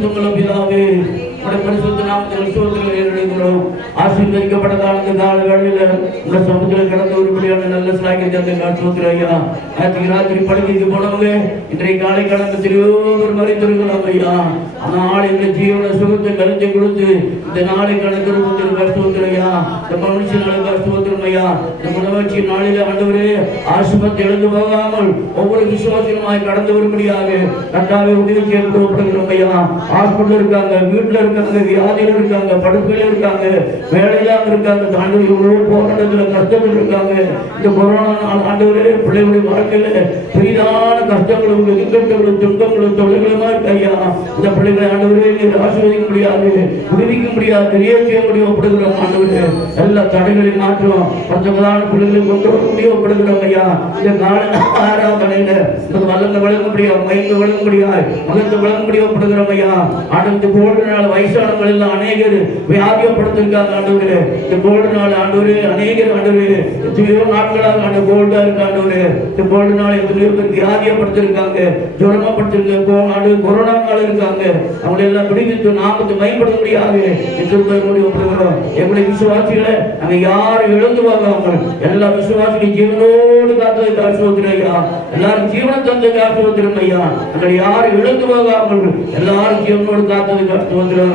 பரிசுத்தமுள்ள பிதாவே, உம்முடைய பரிசுத்த நாமத்தில் ஸ்தோத்திரம் ஏறெடுக்கிறோம். ஆசீர்வதிக்கப்பட்டதான இந்த கால வேளையில உங்க சமுத்திரம் கடந்த ஒருபடியான நல்ல சாகித்யத்தை ஸ்தோத்திரம் ஐயா. நேற்று ராத்திரி படுக்கைக்கு போனவங்க இன்றைய காலை கடந்த திருவோர் மறைந்திருக்கிறோம் ஐயா. அந்த நாள் எங்க ஜீவன சுகத்தை கருத்தை கொடுத்து இந்த நாளை கடந்த ஸ்தோத்திரம் ஐயா. இந்த மனுஷனால ஸ்தோத்திரம் ஐயா. இந்த உணவட்சி நாளில ஆண்டவரே ஆசுபத்தை எழுந்து போகாமல் ஒவ்வொரு விசுவாசமாய் கடந்து வரும்படியாக கட்டாவே உதவி செய்யப்படுகிறோம் ஐயா. ஹாஸ்பிட்டல் இருக்காங்க, வீட்டுல இருக்காங்க, வியாதியில இருக்காங்க, படுக்கையில இருக்காங்க, வேலையில்லாம இருக்காங்க, ஆண்டவரே இவ்வளவு போராட்டத்துல கஷ்டத்தில் இருக்காங்க. இந்த கொரோனா நாள் ஆண்டவரே பிள்ளைகளுடைய வாழ்க்கையில பெரிதான கஷ்டங்களும் இக்கட்டுகளும் துன்பங்களும் தொழில்களுமா இருக்கு ஐயா. இந்த பிள்ளைகளை ஆண்டவரே நீர் ஆசீர்வதிக்க முடியாது, விடுவிக்க முடியாது, தெரிய செய்ய முடியப்படுகிறோம் ஆண்டவரே. எல்லா தடைகளையும் மாற்றம் பஞ்சமதான பிள்ளைகளை கொண்டு வர முடியப்படுகிறோம் ஐயா. இந்த கால ஆராதனையில வளர்ந்து வழங்க முடியாது, மயந்து வழங்க முடியாது, மகத்து வழங்க முடியப்படுகிறோம் ஐயா. ஆண்டு கோல்டு நாள் வயசானவர்கள் எல்லாம் அநேகர் வியாதியப்படுத்திருக்காங்க ஆண்டவரே. இந்த கோல்டு நாள் ஆண்டவரே அநேகர் ஆண்டவரே எத்தனையோ நாட்களாக ஆண்டு கோல்டா இருக்கு ஆண்டவரே. இந்த கோல்டு நாள் எத்தனையோ பேர் வியாதியப்படுத்திருக்காங்க, ஜுரமாப்படுத்திருக்காங்க, ஆண்டு கொரோனா நாள் இருக்காங்க. அவங்களை எல்லாம் பிடித்து நாமத்தை பயன்படுத்த முடியாது முடியப்படுகிறோம். எங்களுடைய விசுவாசிகளை அங்க யாரும் இழந்து வாங்காமல் எல்லா விசுவாசிகளும் ஜீவனோடு காத்ததை காசுவதில்லை ஐயா. எல்லாரும் ஜீவன தந்தை காசுவதில்லை ஐயா. அங்கே யாரும் இழந்து வாங்காமல் எல்லாரும் ஜீவனோடு காத்ததை காசுவதில்லை.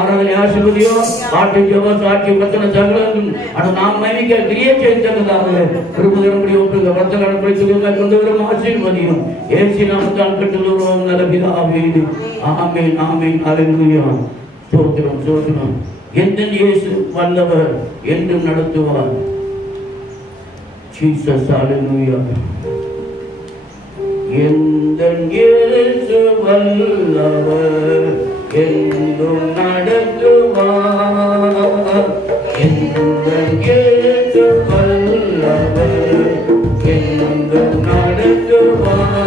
ஆராதனை ஆசிர்வதியோ பாட்டு ஜெப சாட்சி வச்சன சகலம் ஆனா நாம் மைமிக்க கிரியை செய்ததாக விரும்புகிறபடி ஒப்புங்க வர்த்த கடற்படை சுகமாக கொண்டு வரும் ஆசீர்வதியும் ஏசி நாமத்தால் கட்டுள்ளோம் நல்ல பிதாவே. ஆமென் ஆமென் ஹல்லேலூயா. ஸ்தோத்திரம் ஸ்தோத்திரம். எந்த இயேசு வல்லவர் என்று நடத்துவார். ஜீசஸ் ஹல்லேலூயா. எந்த இயேசு வல்லவர் என்றும் நடத்துவார். எந்த இயேசு வல்லவர் என்றும் நடத்துவார்.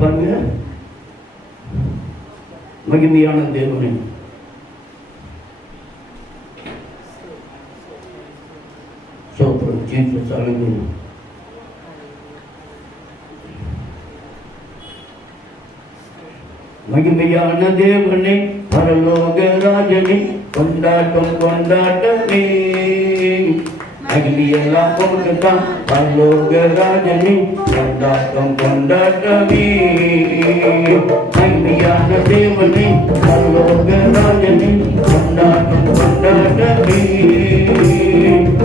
பாருங்க, மகிமையான தேவனே, சோத்திரம் ஜீசஸ். அல்லேலூயா. மகிமையான தேவனே, பரலோக ராஜனே, கொண்டாட்டம் கொண்டாட்டமே. மகிமையெல்லாம் உமக்குத்தான், பரலோக ராஜனே, கொண்டாட்டம் கொண்டாட்டமே. மகிமையான தேவனே, பரலோக ராஜனே, கொண்டாட்டம் கொண்டாட்டமே.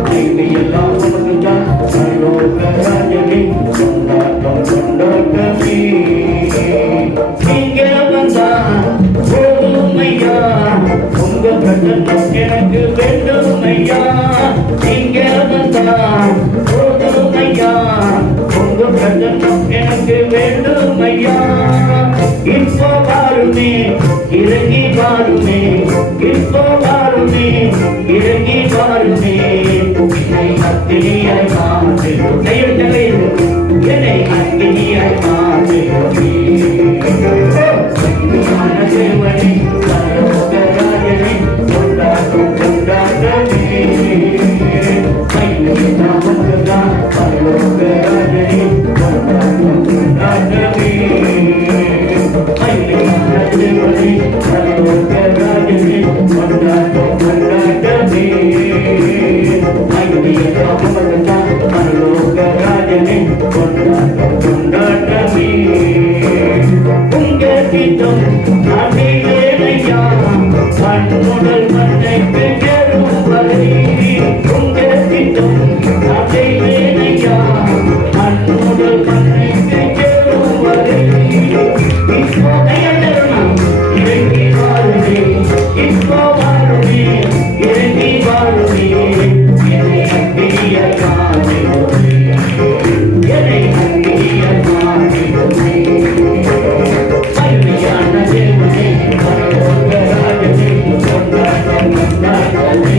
மகிமையெல்லாம் உமக்குத்தான், பரலோக ராஜனே, கொண்டாட்டம் கொண்டாட்டமே. நீங்க வந்தா போதுமையா, உங்க பிரசன்னம் எனக்கு வேண்டுமையா. நீங்க வந்தா போதுமையா, உங்க பிரசன்னம் எனக்கு வேண்டுமையா. இப்போ வாருமே, இறங்கி வாருமே, இப்போ வாருமே, இறங்கி வாருமே. என்னை அக்கினியாய் மாற்றுமே, என்னை அக்கினியாய் மாற்றுமே. தேவனே, பரலோக ராஜனே, கொண்டாட்டம் கொண்டாட்டமே. மகிமையெல்லாம் பரலோக ராஜனே, கொண்டாட்டம் கொண்டாட்டமே. மகிமையான தேவனே, பரலோக ராஜனே, கொண்டாட்டம் கொண்டாட்டமே. மகிமையெல்லாம் பரலோக ராஜனே, கொண்டாட்டம் கொண்டாட்டமே. உங்க சித்தம் அடியேனையா, கண்முதல் மண்ணைக்கு சேரும் வரை. உங்க சித்தம் அடியேனையா, கண்முதல் மண்ணைக்கு சேரும் வரை. இப்போ தயந்தருணம் இறங்கி வாருமே, இப்போ வாருமே, இறங்கி வாருமே. என்னை அக்கினியாய் மாற்றுமே, என்னை அக்கினியாய் மாற்றுமே. மகிமையான தேவனே, பரலோக ராஜனே, கொண்டாட்டம் கொண்டாட்டமே.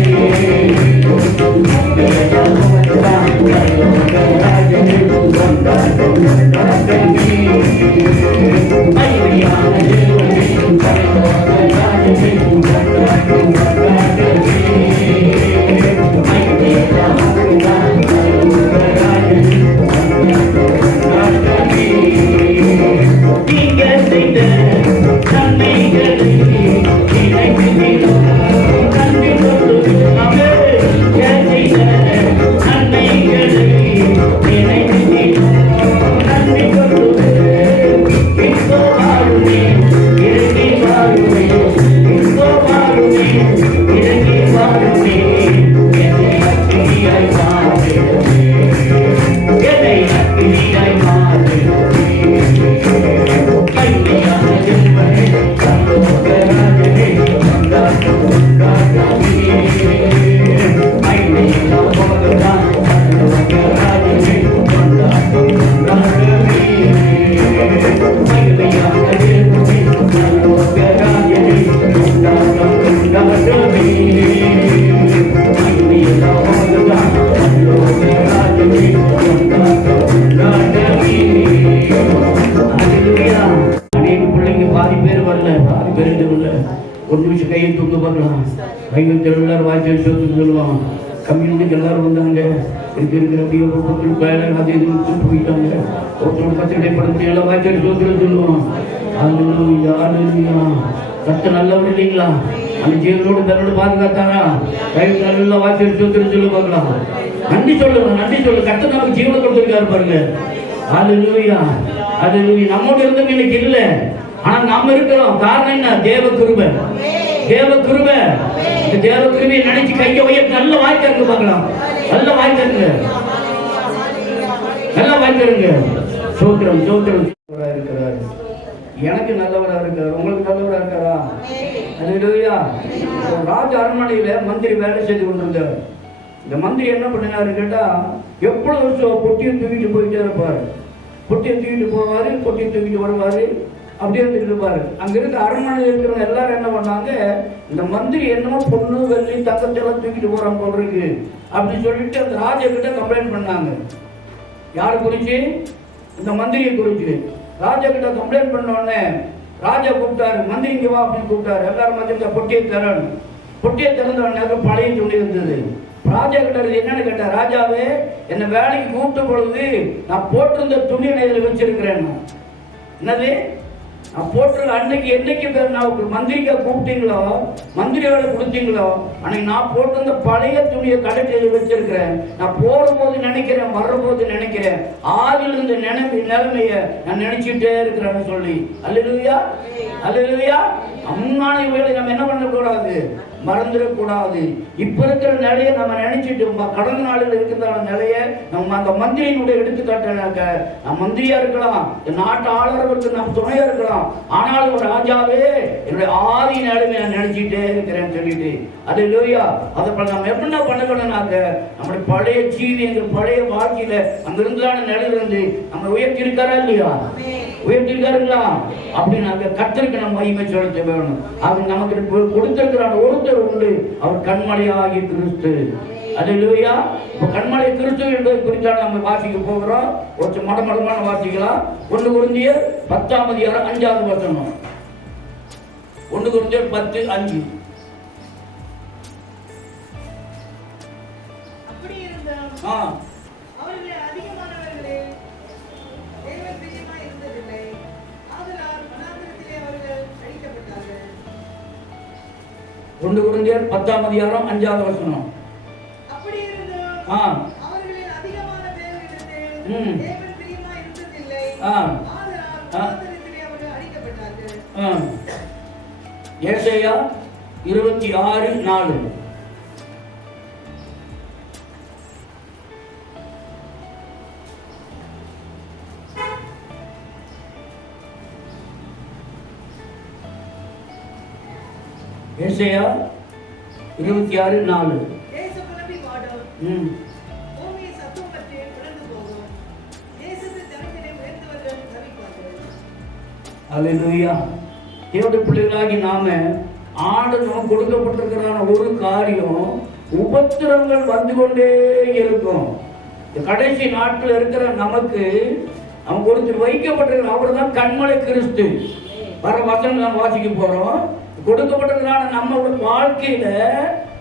மகிமையெல்லாம் உமக்குத்தான், பரலோக ராஜனே, கொண்டாட்டம் கொண்டாட்டமே. மகிமையான தேவனே, பரலோக ராஜனே, கொண்டாட்டம் கொண்டாட்டமே. மகிமையெல்லாம் உமக்குத்தான், பரலோக ராஜனே, கொண்டாட்டம் கொண்டாட்டமே. நீங்க செய்த நன்மைகளை நினைக்கிறோம், நன்றி சொல்லுகிறோம். செய்த நன்மைகளை நினைக்கிறோம், நன்றி சொல்லுகிறோம். இப்போ வாருமே, இறங்கி வாருமே, யாரு பெரியதில்லை. ஒரு நிமிஷம் கையை தூக்க பார்க்கலாம். கையில் எல்லாரும் வாய்ச்சி சொல்லுவான். கம்யூனிட்டிக்கு எல்லாரும் வந்தாங்க. இருக்கிற வேலை அது இது போயிட்டாங்க. ஒருத்தரோட கத்திரைப்படக்கூடிய எல்லாம் வாய்ச்சி சொல்லுவான். கத்த நல்லவர் இல்லைங்களா? அந்த ஜீவனோடு தன்னோடு பாதுகாத்தாரா? கையில் நல்லா வாய்ச்சி சொல்லு பார்க்கலாம். நன்றி சொல்லுங்க, நன்றி சொல்லு. கத்த நமக்கு ஜீவனை கொடுத்துருக்காரு பாருங்க. அல்லேலூயா, அல்லேலூயா. நம்மோட இருந்தவங்க இன்னைக்கு இல்லை, ஆனா நாம இருக்கிறோம். காரணம் என்ன? தேவ கிருபை, தேவ கிருபை. இந்த தேவ கிருபையை நினைச்சு கையை உயர்த்தி நல்ல வாய்க்காருங்க பார்க்கலாம். நல்ல வாய்க்காருங்க, நல்ல வாய்க்காருங்க. சோத்திரம் சோத்திரம் இருக்கிறாரு. எனக்கு நல்லவரா இருக்காரு, உங்களுக்கு நல்லவரா இருக்காரா? அல்லேலூயா. ராஜ அரண்மனையில மந்திரி வேலை செய்து கொண்டிருந்தார். இந்த மந்திரி என்ன பண்ணினாரு கேட்டா, எப்பொழுதும் பொட்டியை தூக்கிட்டு போயிட்டே இருப்பாரு. பொட்டியை தூக்கிட்டு போவாரு, பொட்டியை தூக்கிட்டு வருவாரு, அப்படியே இருப்பாரு. அங்க இருக்க அரண்மனையில் இருக்கிறவங்க எல்லாரும் என்ன பண்ணாங்க, இந்த மந்திரி என்னமோ பொண்ணு வெள்ளி தங்கத்தெல்லாம் தூக்கிட்டு போறான் போல் இருக்கு அப்படின்னு சொல்லிட்டு அந்த ராஜா கிட்ட கம்ப்ளைண்ட் பண்ணாங்க. யாரு குறிச்சு? இந்த மந்திரியை குறிச்சு. ராஜா கிட்ட கம்ப்ளைண்ட் பண்ண உடனே ராஜா கூப்பிட்டாரு, மந்திரி இங்க வா அப்படின்னு கூப்பிட்டாரு. எல்லாரும் மந்திரி பொட்டியை தரணும். பொட்டியை திறந்த உடனே பழைய துணி இருந்தது. ராஜா கிட்ட என்னன்னு கேட்டா, ராஜாவே என்ன வேலைக்கு கூப்பிட்ட பொழுது நான் போட்டிருந்த துணியை இதில் வச்சிருக்கிறேன். என்னது? நான் போட்டிருக்க அன்னைக்கு என்னைக்கு நான் மந்திரிக்கா கூப்பிட்டீங்களோ, மந்திரியோட கொடுத்தீங்களோ, அன்னைக்கு நான் போட்டிருந்த பழைய துணியை கடைசியில் வச்சிருக்கிறேன். நான் போற போது நினைக்கிறேன், வர்ற போது நினைக்கிறேன், ஆதில் இருந்த நிலைமைய நான் நினைச்சுட்டே இருக்கிறேன்னு சொல்லி. அல்லேலூயா, அல்லேலூயா. முன்னாடி வேலை நம்ம என்ன பண்ணக்கூடாது, மறந்துடக்கூடாது. இப்ப இருக்கிற நிலையை நம்ம நினைச்சிட்டு கடந்த நாளில் இருக்கிற நிலையை நம்ம அந்த மந்திரியினுடைய எடுத்துக்காட்டாக்க, நம்ம மந்திரியா இருக்கலாம், நாட்டு ஆளுநர்களுக்கு நம்ம துணையா இருக்கலாம், ஆனால் ஒரு ராஜாவே என்னுடைய ஆதி நிலைமை நான் நினைச்சிட்டே இருக்கிறேன்னு சொல்லிட்டு. அல்லேலூயா. அதை நம்ம எப்படின்னா பண்ணணும்னாக்க, நம்முடைய பழைய ஜீவியங்கள் பழைய வாழ்க்கையில அங்க இருந்தான நிலையிலிருந்து நம்ம உயர்த்தி இருக்காரா இல்லையா? உயர்த்திருக்காருங்களா? அப்படின்னாக்க கர்த்தருக்கு நம்ம மகிமை செலுத்த வேணும். அவர் நமக்கு கொடுத்திருக்கிறார் ஒருத்தர் உண்டு, அவர் கண்மலையாகிய கிறிஸ்து. அல்லேலூயா. இப்ப கண்மலை கிறிஸ்து என்பது குறித்தான நம்ம வாசிக்க போகிறோம். ஒரு மடமடமான வாசிக்கலாம். 1 கொரிந்தியர் 10:5. 1 கொரிந்தியர் 10:5. ஒன்று கொரிந்தியர் 10:5. அப்படி இருந்து அவர்களில் அதிகமான பேரிடத்தில் தேவன் பிரியமாய் இருந்ததில்லை. ஆதலால் மனாந்தரத்திலே அவர்கள் அழிக்கப்பட்டார்கள். ஏசாயா 26:4. ஏசாயா 26:4. தேசபலவி வாடும், பூமி சத்துவமற்று விழுந்து போகும், தேசத்து ஜனங்களை உயர்ந்தவர்கள் தவிப்பார்கள். அல்லேலூயா. தேவனுடைய பிள்ளைகளாகி நாம ஆண்டு நமக்கு கொடுக்கப்பட்டிருக்கிற ஒரு காரியம், உபத்திரங்கள் வந்து கொண்டே இருக்கும். கடைசி நாட்கள் இருக்கிற நமக்கு அவன் ஒருத்தர் வைக்கப்பட்டிருக்கிற அவர் தான் கண்மலை கிறிஸ்து. வர வசனம் நம்ம வாசிக்க போறோம். கொடுக்கப்பட்டிருக்கிறான நம்மளோட வாழ்க்கையில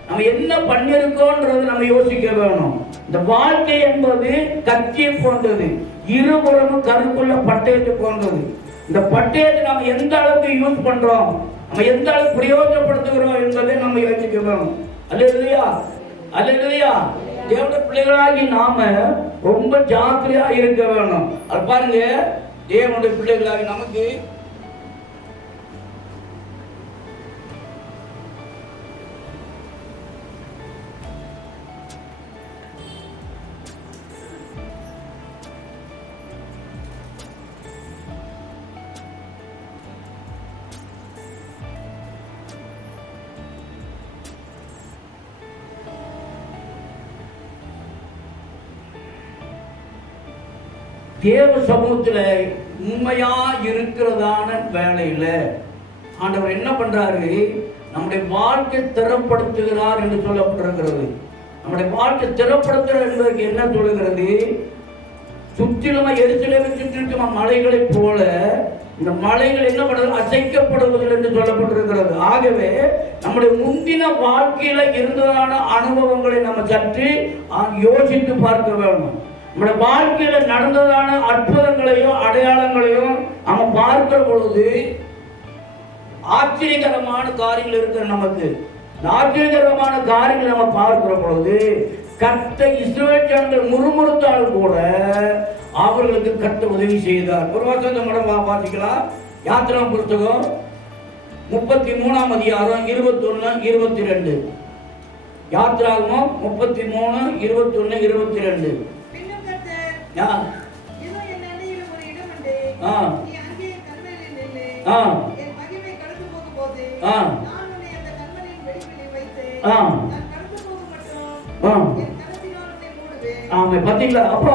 நம்ம என்ன பண்ணிருக்கோன்றது நம்ம யோசிக்க வேணும். இந்த வாழ்க்கை என்பது கத்தியை போன்றது, இருபுறமும் கருக்குள்ள பட்டயத்தை போன்றது. இந்த பட்டயத்தை நம்ம எந்த அளவுக்கு யூஸ் பண்றோம், நம்ம எந்த அளவுக்கு பிரயோஜனப்படுத்துகிறோம் என்பதை நம்ம யோசிக்க வேணும். அல்லேலூயா, அல்லேலூயா. தேவனுடைய பிள்ளைகளாகி நாம ரொம்ப ஜாக்கிரதையா இருக்க வேணும். அது பாருங்க, தேவனுடைய பிள்ளைகளாகி நமக்கு தேவ சமூகத்துல உண்மையா இருக்கிறதான வேலையில ஆண்டவர் என்ன பண்றாரு, நம்முடைய வாழ்க்கை திறப்படுத்துகிறார் என்று சொல்லப்பட்டிருக்கிறது. நம்முடைய வாழ்க்கை திறப்படுத்துகிறார் என்பதற்கு என்ன சொல்லுகிறது, சுற்றிலுமா எரிச்சலை சுற்றிருக்கும் மலைகளை போல இந்த மலைகள் என்ன பண்ணுறது, அசைக்கப்படுவதில்லை என்று சொல்லப்பட்டிருக்கிறது. ஆகவே நம்முடைய முந்தின வாழ்க்கையில இருந்ததான அனுபவங்களை நம்ம சற்று யோசித்து பார்க்க வேண்டும். நம்முடைய வாழ்க்கையில நடந்ததான அற்புதங்களையும் அடையாளங்களையும் நம்ம பார்க்கிற பொழுது ஆச்சரியகரமான காரியங்கள் இருக்கிற நமக்கு ஆச்சரியகரமான காரியங்களை நம்ம பார்க்கிற பொழுது கர்த்தர் இஸ்ரவேல் ஜனங்கள் முறுமுறுத்தாலும் கூட அவர்களுக்கு கர்த்தர் உதவி செய்தார். ஒரு வருஷம் மடம் பார்த்துக்கலாம். யாத்திரா புத்தகம் 33ஆம் அதிகாரம் 21, 22. யாத்திராகமம் 33, 21, 22. பாத்தீங்களா? அப்போ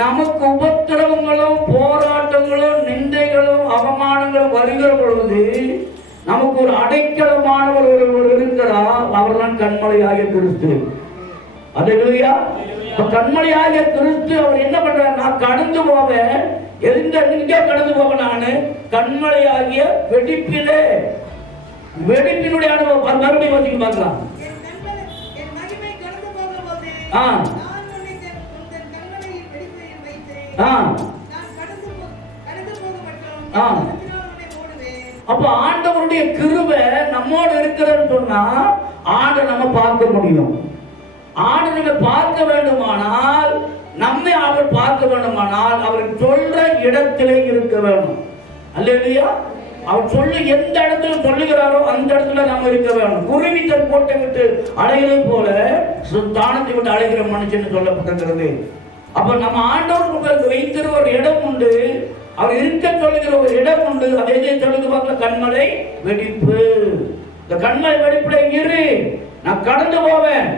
நமக்கு உபத்திரவங்களும் போராட்டங்களும் நிந்தைகளும் அவமானங்களும் வருகிற பொழுது நமக்கு ஒரு அடைக்கலமானவர் ஒருவர் இருக்கிறார். அவர் தான் கண்மலையாகிய கிறிஸ்து. அல்லேலூயா. கண்மலையாகிய கிறிஸ்து அவர் என்ன பண்றார்? நான் கடந்து போவேன். எங்க கடந்து போவேன்? நான் கண்மலையாகிய வெடிப்பினுடைய அனுபவம். மறுபடியும் வச்சுக்க பார்க்கலாம். அப்ப ஆண்டவருடைய கிருபை நம்மோடு இருக்கிறன்னு சொன்னா ஆண்டை நம்ம பார்க்க முடியும். ஆண்டை நம்ம பார்க்க வேண்டுமானால், நம்மை அவர் பார்க்க வேண்டுமானால் அவர் சொல்ற இடத்திலே இருக்க வேண்டும். அல்லேலூயா. அவர் சொல்லி எந்த இடத்துல சொல்லுகிறாரோ அந்த இடத்துல நம்ம இருக்க வேண்டும். குருவி தன் கோட்டை விட்டு அலைகிறது போல தானத்தை விட்டு அலைகிற மனுஷன் சொல்லப்பட்டிருக்கிறது. அப்ப நம்ம ஆண்டவர் வைத்திருக்கிற ஒரு இடம் உண்டு, அவர் இருக்க சொல்லுகிற ஒரு இடம் உண்டு. அதை சொல்லுங்க பார்க்க, கண்மலை வெடிப்பு. இந்த கண்மலை வெடிப்புல இரு, நான் கடந்து போவேன்,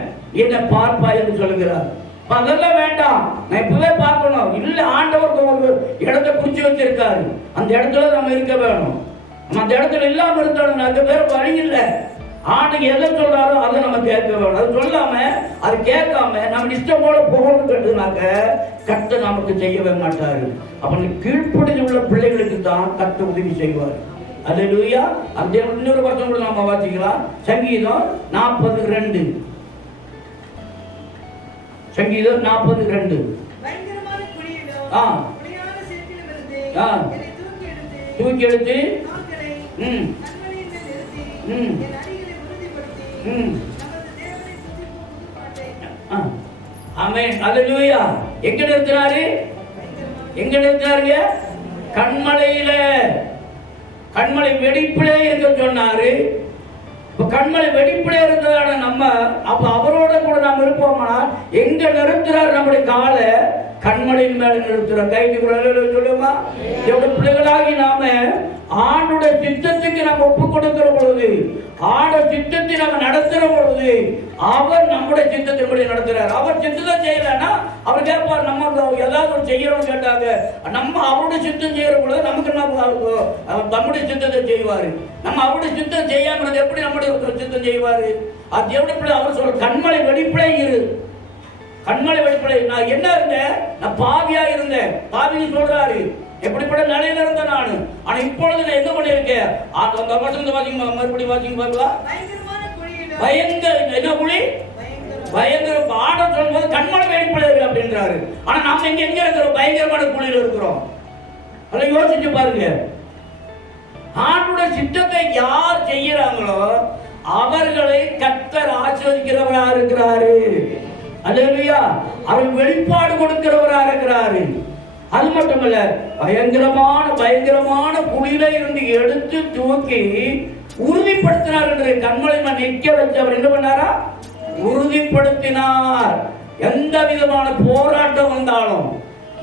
என்ன பார்ப்பா என்று சொல்லுகிறார். அதெல்லாம் வேண்டாம், நான் இப்பவே பார்க்கணும். இல்ல, ஆண்டவர் ஒரு இடத்தை குறிச்சு வச்சிருக்காரு, அந்த இடத்துல நம்ம இருக்க வேணும். நம்ம அந்த இடத்துல இல்லாம இருந்தாலும் அது வேற வழி இல்லை. ஆண்டுக்கு எதை சொல்றாரோ அதை நம்ம கேட்க வேணும். அது சொல்லாம அது கேட்காம நம்ம இஷ்டம் போல போகணும் கட்டுனாக்க கர்த்தர் நமக்கு செய்யவே மாட்டாரு. அப்ப கீழ்ப்படிந்து உள்ள பிள்ளைகளுக்கு தான் கர்த்தர் உதவி செய்வார். அல்லேலூயா. அந்த இன்னொரு வருஷம் கூட நாம வாசிக்கலாம். சங்கீதம் 42. சங்கீதம் 42. தூக்கி எடுத்து ஆமென். அல்லேலூயா. எங்க நிறுத்தினாரு? எங்க நிறுத்தினாருங்க? கண்மலையில. கண்மலை வெடிப்பிலே இருக்க சொன்னாரு. கண்மலை வெடிப்பிலே இருந்ததான நம்ம அப்ப அவரோட கூட நாம் இருப்போம்னா எங்க நிறுத்துறாரு? நம்முடைய காலை கண்மலையின் மேல நிறுத்துறோம். கைக்கு சொல்லுமா? எவ்வளவு பிள்ளைகளாகி நாம ஆண்டுடைய சித்தத்துக்கு நம்ம ஒப்பு கொடுக்கிற பொழுது, ஆட சித்தத்தை நம்ம நடத்துற பொழுது அவர் நம்முடைய சித்தத்தின்படி நடத்துறாரு. அவர் சித்தத்தை செய்யலன்னா அவர் கேட்பார், நம்ம ஏதாவது செய்யறோம்னு கேட்டாங்க, நம்ம அவருடைய சித்தம் செய்யற பொழுது நமக்கு நம்முடைய சித்தத்தை செய்வாரு. நம்ம அவருடைய சித்தம் செய்யாம எப்படி நம்முடைய சித்தம் செய்வாரு? அது எப்படி அவர் சொல்ற, கண்மலை வெடிப்பிலே இரு. கண்மலை வெடிப்பிலே. நான் என்ன இருந்தேன்? நான் பாவியா இருந்தேன். பாவின்னு சொல்றாரு. எப்படிப்பட்ட நிலையில இருந்தேன் நானு. ஆனா இப்பொழுது நான் என்ன பண்ணிருக்கேன்? அந்த வசனத்தை வாசிங்க, மறுபடியும் வாசிங்க பார்க்கலாம். பயங்கர என்ன குழி? பயங்கர ஆட சொல்லும்போது கண்மலை வெடிப்பிலே இருக்கு அப்படின்றாரு. ஆனா நாம எங்க இருக்கிறோம்? பயங்கரமான குழியில இருக்கிறோம். அதை யோசிச்சு பாருங்க. ஆண்டுடைய சித்தத்தை யார் செய்யறாங்களோ அவர்களை கர்த்தர் ஆசீர்வதிக்கிறவரா இருக்கிறாரு. அல்லேலூயா. அவர் வெளிப்பாடு கொடுக்கிறவரா இருக்கிறாரு. அது மட்டுமல்ல, பயங்கரமான குழியில இருந்து எடுத்து தூக்கி உறுதிப்படுத்தினார் என்று கண்மலை நிற்க வச்சு அவர் என்ன பண்ணாரா? உறுதிப்படுத்தினார். எந்த விதமான போராட்டம் வந்தாலும்,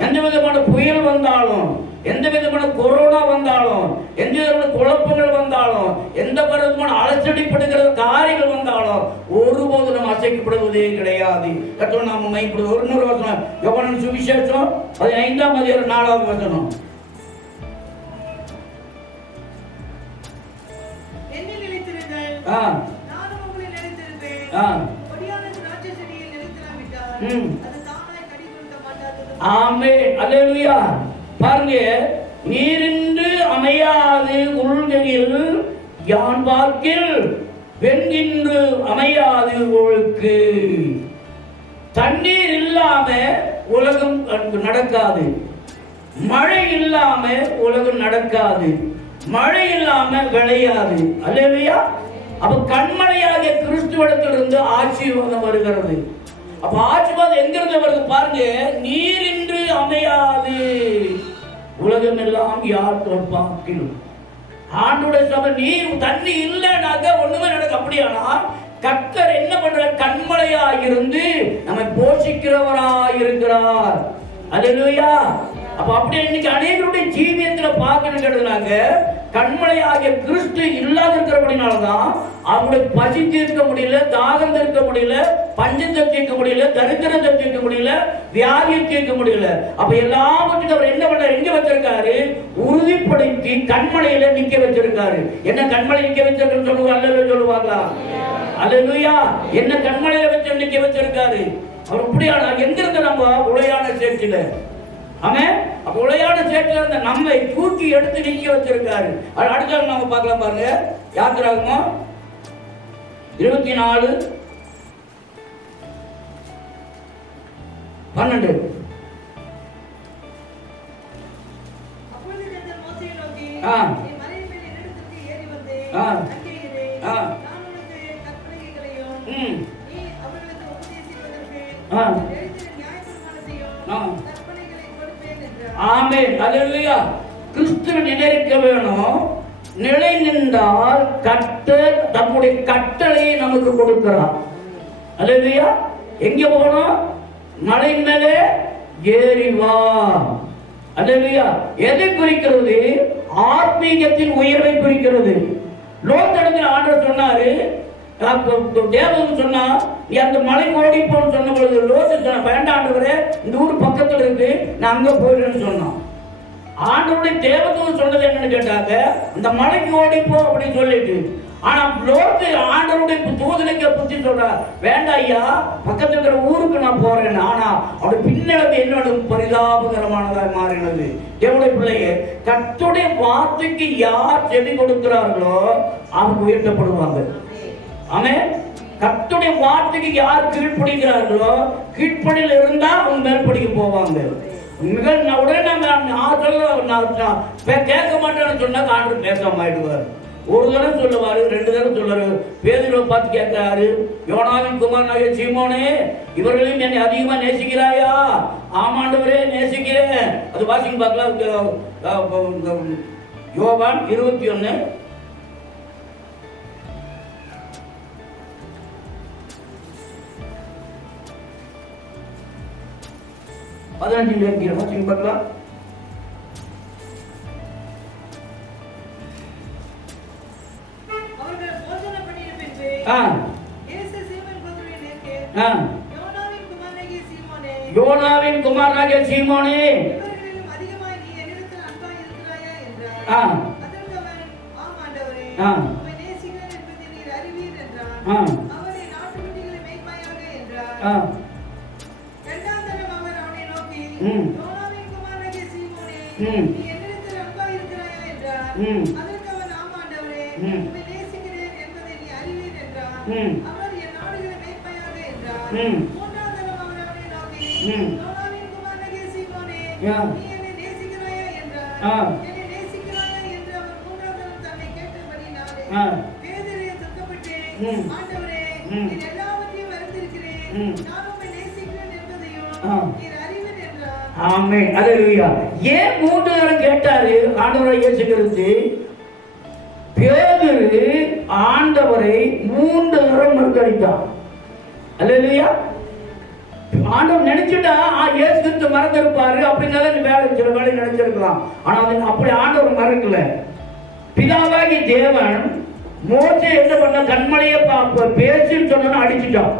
எந்த விதமான புயல் வந்தாலும், எந்த விதமான கொரோனா வந்தாலும், எந்த விதமான குழப்பங்கள் வந்தாலும், எந்த விதமான அலச்சடிப்படுகிற காரியங்கள் வந்தாலும் ஒருபோது நம்ம அசைக்கப்படுவதே கிடையாது. கர்த்தர் நாம மைப்படுவது. ஒரு இன்னொரு வசனம், யோவான் சுவிசேஷம் 15ஆம் அதிகாரம் 4ஆவது வசனம். ஆமென். அல்லேலூயா. பாருங்க, நீரின்று அமையாது உள்கையில் யான் பார்க்கில் வெண்கின்று அமையாது உங்களுக்கு. தண்ணீர் இல்லாம உலகம் நடக்காது, மழை இல்லாம உலகம் நடக்காது, மழை இல்லாம விளையாது. அல்லேலூயா. அப்ப கண்மலையாகிய கிறிஸ்துவிடத்திலிருந்து ஆசீர்வாதம் வருகிறது. அப்ப ஆசீர்வாதம் எங்கிருந்து வருது பாருங்க. நீரின்றி அமையாது உலகம் எல்லாம் யார் பார்க்கிலும். ஆண்டோடைய சபை நீர் தண்ணி இல்லைனாக்க ஒண்ணுமே நடக்க. அப்படியானா கர்த்தர் என்ன பண்ற? கண்மலையாய் இருந்து நம்மை போஷிக்கிறவராய் இருக்கிறார். அல்லேலூயா. அப்ப அப்படியே இன்னைக்கு அநேகருடைய ஜீவியத்துல பார்க்கணுங்கிறதுனாங்க கண்மலையாகிய கிறிஸ்து இல்லாத இருக்கிறபடினால்தான் அவங்களுடைய பசி தீர்க்க முடியல, தாகம் தீர்க்க முடியல, பஞ்சத்தை தீர்க்க முடியல, தரித்திரத்தை தீர்க்க முடியல, வியாதியை தீர்க்க முடியல. அப்ப எல்லாவற்றுக்கும் அவர் என்ன பண்றாரு? எங்க வச்சிருக்காரு? உறுதிப்படுத்தி கண்மலையில நிக்க வச்சிருக்காரு. என்ன கண்மலை நிக்க வச்சிருக்காரு சொல்லுவாங்க, சொல்லுவாங்களா? அல்லேலூயா. என்ன கண்மலையில வச்சு நிக்க வச்சிருக்காரு? அவர் இப்படியான எங்கிருந்து நம்ம உளையான சேர்ச்சில அப்ப உளையான சேட்டில் இருந்த நம்மை தூக்கி எடுத்து நிக்க வச்சிருக்காரு. அடுத்த நம்ம பார்க்கலாம் பாருங்க. யாத்திராகமம் 24:12. ஆமென். அல்லேலூயா. கிறிஸ்துவின் நிலைக்க வேணும். நிலை நின்றால் கர்த்தர் தம்முடைய கட்டளையை நமக்கு கொடுக்கிறார். அல்லேலூயா. எங்க போகணும்? மலை மேலே ஏறி வா. அல்லேலூயா. எதை குறிக்கிறது? ஆத்மீகத்தின் உயர்வை குறிக்கிறது. லோத்தடத்தில் ஆண்டவர் சொன்னாரு, தேவன் சொன்னா நீ அந்த மலை ஓடி போன்னு சொன்ன பொழுது லோத்து சொன்ன வேண்டாண்டவரே, இந்த ஊர் பக்கத்துல இருக்கு, நான் அங்க போயிடுறேன்னு சொன்னான். ஆண்டவருடைய தேவதூதன் சொன்னது என்னன்னு கேட்டாங்க, இந்த மலைக்கு ஓடி போ அப்படின்னு சொல்லிட்டு. ஆனா லோத்து ஆண்டவருடைய தூதனுக்கு புத்தி சொல்றார், வேண்டாம் ஐயா, பக்கத்துல இருக்கிற ஊருக்கு நான் போறேன். ஆனா அவருடைய பின்னடைவு என்னோட பரிதாபகரமானதாக மாறினது. தேவனுடைய பிள்ளைய கர்த்தருடைய வார்த்தைக்கு யார் செவி கொடுக்கிறார்களோ அவங்க உயர்த்தப்படுவாங்க. ஆமென். கர்த்தருடைய வார்த்தைக்கு யார் கீழ்ப்படிக்கிறார்களோ, கீழ்ப்படியில் இருந்தா அவங்க மேல்படிக்கு போவாங்க. உடனே கேட்க மாட்டேன்னு சொன்னா ஆண்டவர் பேசாம ஆயிடுவார். ஒரு தடவை சொல்லுவாரு, 2 தடவை சொல்லுவாரு. பேதுருவை பார்த்து கேட்கிறாரு, யோனாவின் குமாரனாகிய சீமோனே, இவர்களையும் என்னை அதிகமா நேசிக்கிறாயா? ஆமாண்டவரே நேசிக்கிறேன். அது வாசிங்க பார்க்கலாம். யோவான் 21 15 வாசிங்க பார்க்கலாம். யோனாவின் குமாரனாகிய சீமோனே, ஆமென். அல்லேலூயா. ஏன் 3 தடவை கேட்டாரு ஆண்டவரை இயேசு கிறிஸ்து? பேதுரு ஆண்டவரை 3 தடவை மறுதலித்தான். அல்லேலூயா. ஆண்டவர் நினைச்சிட்டா இயேசு கிறிஸ்து மறந்திருப்பாரு அப்படின்னால வேலை சில வேலை நினைச்சிருக்கலாம். ஆனா அப்படி ஆண்டவர் மறக்கல. பிதாவாகி தேவன் மோசே என்ன பண்ண? கண்மலையை பேசுன்னு சொன்னா அடிச்சுட்டான்.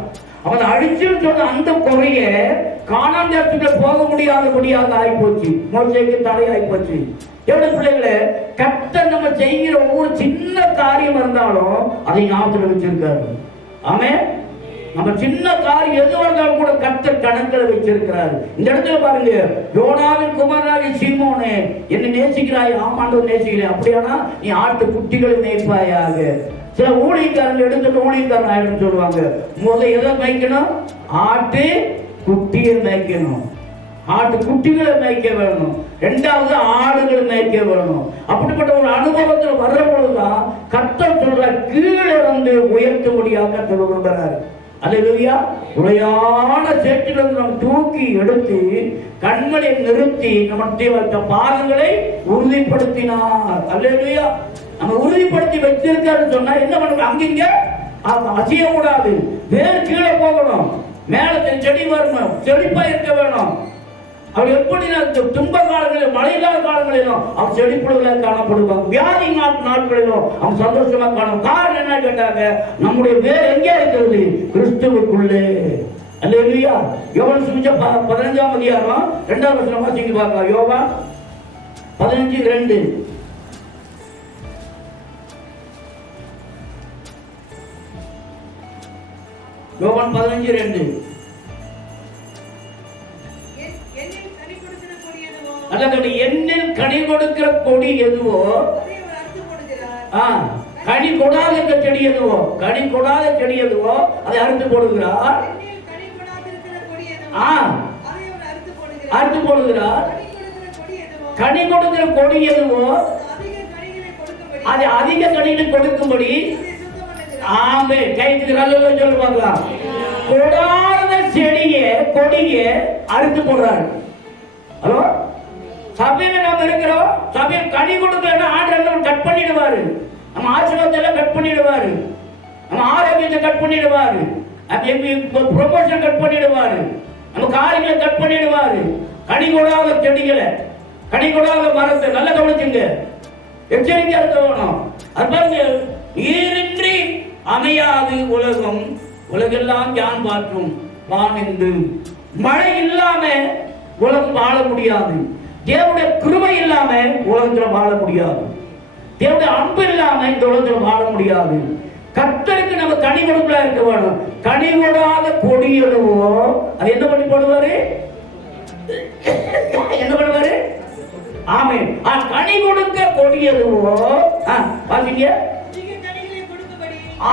அவன் அடிச்சுன்னு சொன்ன அந்த குறைய கானான் தேசத்துக்குள்ள போக முடியாதபடியாக ஆயிப்போச்சு. மோசேக்கு தலையாகி போச்சு. எவ்வளவு பிள்ளைகளே, கர்த்தர் நம்ம செய்கிற ஒவ்வொரு சின்ன காரியம் இருந்தாலும் அதை ஞாபகத்தில் வச்சிருக்காரு. ஆமென். நம்ம சின்ன காரியம் எது வந்தாலும் கூட கர்த்தர் கணக்கில் வச்சிருக்கிறாரு. இந்த இடத்துல பாருங்க, யோனாவின் குமாரனாகிய சீமோனே, என்னை நேசிக்கிறாய்? ஆமாண்டவர் நேசிக்கிறேன். அப்படியானா நீ ஆட்டு குட்டிகளை மேய்ப்பாயாக. சில ஊழியக்காரங்க எடுத்துட்டு ஊழியக்காரன் ஆயிடும் சொல்லுவாங்க. முதல்ல எதை மேய்க்கணும்? ஆட்டு குட்டியை மேய்க்கணும். ஆட்டு குட்டிகளை மேய்க்க வேணும். இரண்டாவது ஆடுகளை மேய்க்க வேணும். அப்படிப்பட்ட ஒரு அனுபவத்தில் வர்ற பொழுதுதான் கர்த்தர் சொல்ற கீழே இருந்து உயர்த்தும்படியாக கர்த்தர் விரும்புகிறார். அல்லேலூயா. உடையான சேற்றிலிருந்து நம்ம தூக்கி எடுத்து கண்மலையை நிறுத்தி நம்முடைய பாதங்களை உறுதிப்படுத்தினார். அல்லேலூயா. நம்ம உறுதிப்படுத்தி வச்சிருக்காரு சொன்னா என்ன பண்ணுங்க? அங்கிங்க அசைய கூடாது. வேறு கீழே போகணும். மேல செடி வரணும். செழிப்பா இருக்க வேணும். அவர் எப்படி துன்ப காலங்களிலும் மழையில்லாத காலங்களிலும் அவர் செழிப்புள்ள காணப்படுவாங்க. வியாதி நாட்களிலும் அவங்க சந்தோஷமா காணும். காரணம் என்ன கேட்டாங்க? நம்முடைய வேர் எங்கே இருக்கிறது? கிறிஸ்துவுக்குள்ளே. அல்லேலூயா. யோவான் சுவிசேஷம் 15ஆம் அதிகாரம் 2ஆம் வசனம் வாசிங்க பார்க்கலாம். யோவான் 15:2. யோவான் 15:2. எண்ணில் கனி கொடுக்கிற கொடி எதுவோ, கனி கொடாத செடி எதுவோ, கனி கொடாத செடி எதுவோ அதை அறுத்து போடுகிறார். அறுத்து போடுகிறார். கனி கொடுக்கிற கொடி எதுவோ அது அதிக கனிகளை கொடுக்கும்படி. ஆமே. கைத்துக்கு நல்ல சொல்லுவாங்க. கொடாத செடியை கொடியை அறுத்து போடுறாரு. ஹலோ, சபையில நாம இருக்கிறோம். சபையில் கனி கொடுக்கலன்னா ஆண்டவர் கட் பண்ணிடுவாரு. நம்ம ஆசீர்வாதத்தை கட் பண்ணிடுவாரு. நம்ம ஆரோக்கியத்தை கட் பண்ணிடுவாரு. ப்ரொமோஷன் கட் பண்ணிடுவாரு. நம்ம காரியங்களை கட் பண்ணிடுவாரு. கனி கொடாத செடிகளை, கனி கொடாத மரத்தை நல்ல கவனிச்சுங்க. எச்சரிக்கையா இருக்க வேணும். அது பாருங்க, நீரின்றி அமையாது உலகம், உலகெல்லாம் யான் பார்க்கும் வானென்று. மழை இல்லாம உலகம் வாழ முடியாது. தேவனுடைய கிருபை இல்லாம உலகத்துல வாழ முடியாது. தேவனுடைய அன்பு இல்லாம இந்த உலகத்துல வாழ முடியாது. கர்த்தருக்கு நம்ம கனி கொடுக்கலா இருக்க வேணும். கனி கொடாத கொடி எதுவோ அது என்ன பண்ணி போடுவாரு? என்ன பண்ணுவாரு? ஆமே. கனி கொடுக்க கொடி எதுவோ பாத்தீங்க,